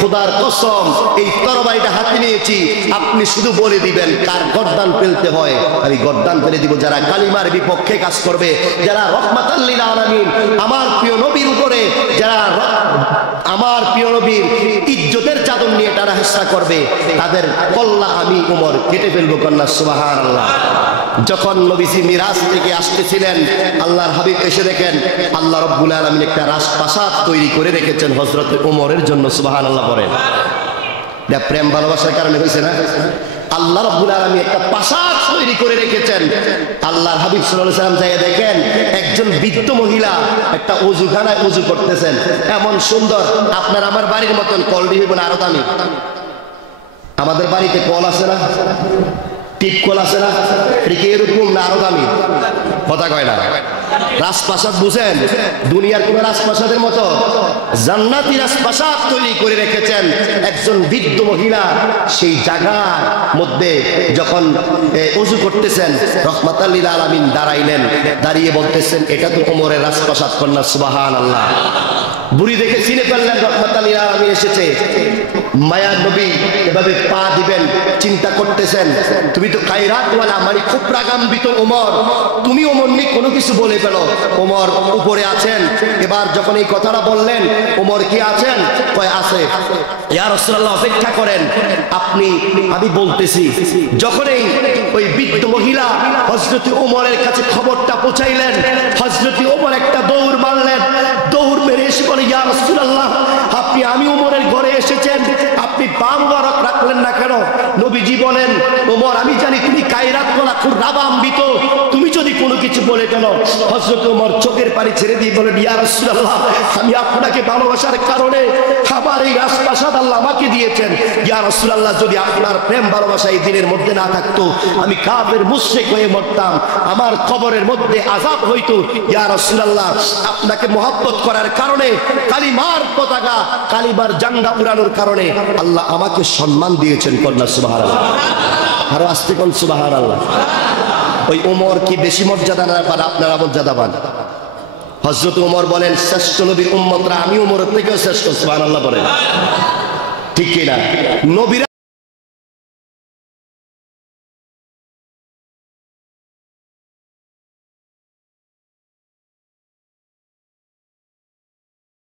খোদার কসম এই তরবারিটা হাতে নিয়েছি, আপনি শুধু বলে দিবেন কার গর্দান ফেলতে হয়, আমি গর্দান ফেলে দিব। যারা কালিমার বিপক্ষে কাজ করবে, যারা রাহমাতাল লিল আলামিন আমার প্রিয় নবীর উপরে, যারা আমার প্রিয় নবীর ইজ্জতের চাদর নিয়ে তারা হেচ্ছা করবে, তাদের কল্লা আমি ওমর কেটে ফেলবো। কন্যা সুবহানাল্লাহ। যখন নবীজি মিরাজ থেকে আসতেছিলেন, আল্লাহর হাবিব এসে দেখেন আল্লাহ রাব্বুল আলামিন একটা রাজপ্রাসাদ তৈরি করে রেখেছেন হযরত ওমরের জন্য। সুবহানাল্লাহ পড়েন। এটা প্রেম ভালোবাসার কারণে হয়েছে না? আল্লাহ রাব্বুল আলামিন একটা প্রাসাদ তৈরি করে রেখেছেন। আল্লাহর হাবিব সাল্লাল্লাহু আলাইহি ওয়াসাল্লাম যাইয়া দেখেন একজন বৃদ্ধ মহিলা একটা ওযুখানায় ওযু করতেছেন, এমন সুন্দর। আপনার আমার বাড়ির মতন কলডি হইব না, আরো দামি। আমাদের বাড়িতে কল আছে না, টিপ কল আছে না, এরকম না আরো দামি? কথা কয় না। রাজপ্রাসাদ বুঝেন, দুনিয়ার কোন রাজপ্রাসাদের মতো জান্নাতি রাজপ্রাসাদ তৈরি করে রেখেছেন। একজন বৃদ্ধ মহিলা সেই জায়গার মধ্যে যখন ওযু করতেছেন, রহমাতাল লিল আলামিন দাঁড়াইলেন, দাঁড়িয়ে বলতেছেন এটা তো ওমরের রাজপ্রাসাদ। কন্যা সুবহানাল্লাহ। বুড়ি দেখে চিনে ফেললেন রহমাতাল লিল আলামিন এসেছে। মায়ার নবী এভাবে পা দিবেন, চিন্তা করতেছেন তুমি তো কায়রাতওয়ালা, মানে খুব রাগান্বিত ওমর, তুমি ওমর নিয়ে কোনো কিছু বলে ফেলো। ওমর উপরে আছেন। এবার যখন এই কথাটা বললেন, ওমর কি আছেন? কয় আছে। ইয়া রাসূলুল্লাহ অপেক্ষা করেন, আমি বলতেছি। যখনই ওই বৃদ্ধ মহিলা হযরত ওমরের কাছে খবরটা পৌঁছাইলেন, হযরত ওমর একটা দৌড় মারলেন। দৌড় মেরে এসে বলে ইয়া রাসূলুল্লাহ, আমি ওমরের ঘরে এসেছেন, আপনি পা মুবারক রাখলেন না কেন? নবীজি বলেন ওমর, আমি জানি তুমি কায়রাতওয়ালা, খুব রাগান্বিত, তুমি যদি কোনো কিছু বলে ফেলো। হযরত ওমর চোখের পানি ছেড়ে দিয়ে বলেন ইয়া রাসূলুল্লাহ, আমি আপনাকে ভালোবাসার কারণে আমার এই রাজপ্রাসাদ আল্লাহ আমাকে দিয়েছেন। ইয়া রাসূলুল্লাহ, যদি আপনার প্রেম ভালোবাসা এই দিনের মধ্যে না থাকতো, আমি কাফের মুশরিক হয়ে মরতাম, আমার কবরের মধ্যে আযাব হইতো। ইয়া রাসূলুল্লাহ, আপনাকে মহব্বত করার কারণে, কালিমার পতাকা, কালিমার জান্ডা উড়ানোর কারণে আল্লাহ আমাকে সম্মান দিয়েছেন। কন্যা সুবহানাল্লাহ। আরো আস্তে কোন সুবহানাল্লাহ। ওই ওমর কি বেশি মর্যাদা না পান? আপনারা মর্যাদাবান। হযরত ওমর বলেন শ্রেষ্ঠ নবীর উম্মতরা আমি ওমরের থেকেও শ্রেষ্ঠ। সুবহানাল্লাহ বলেন, ঠিক কিনা? নবীরা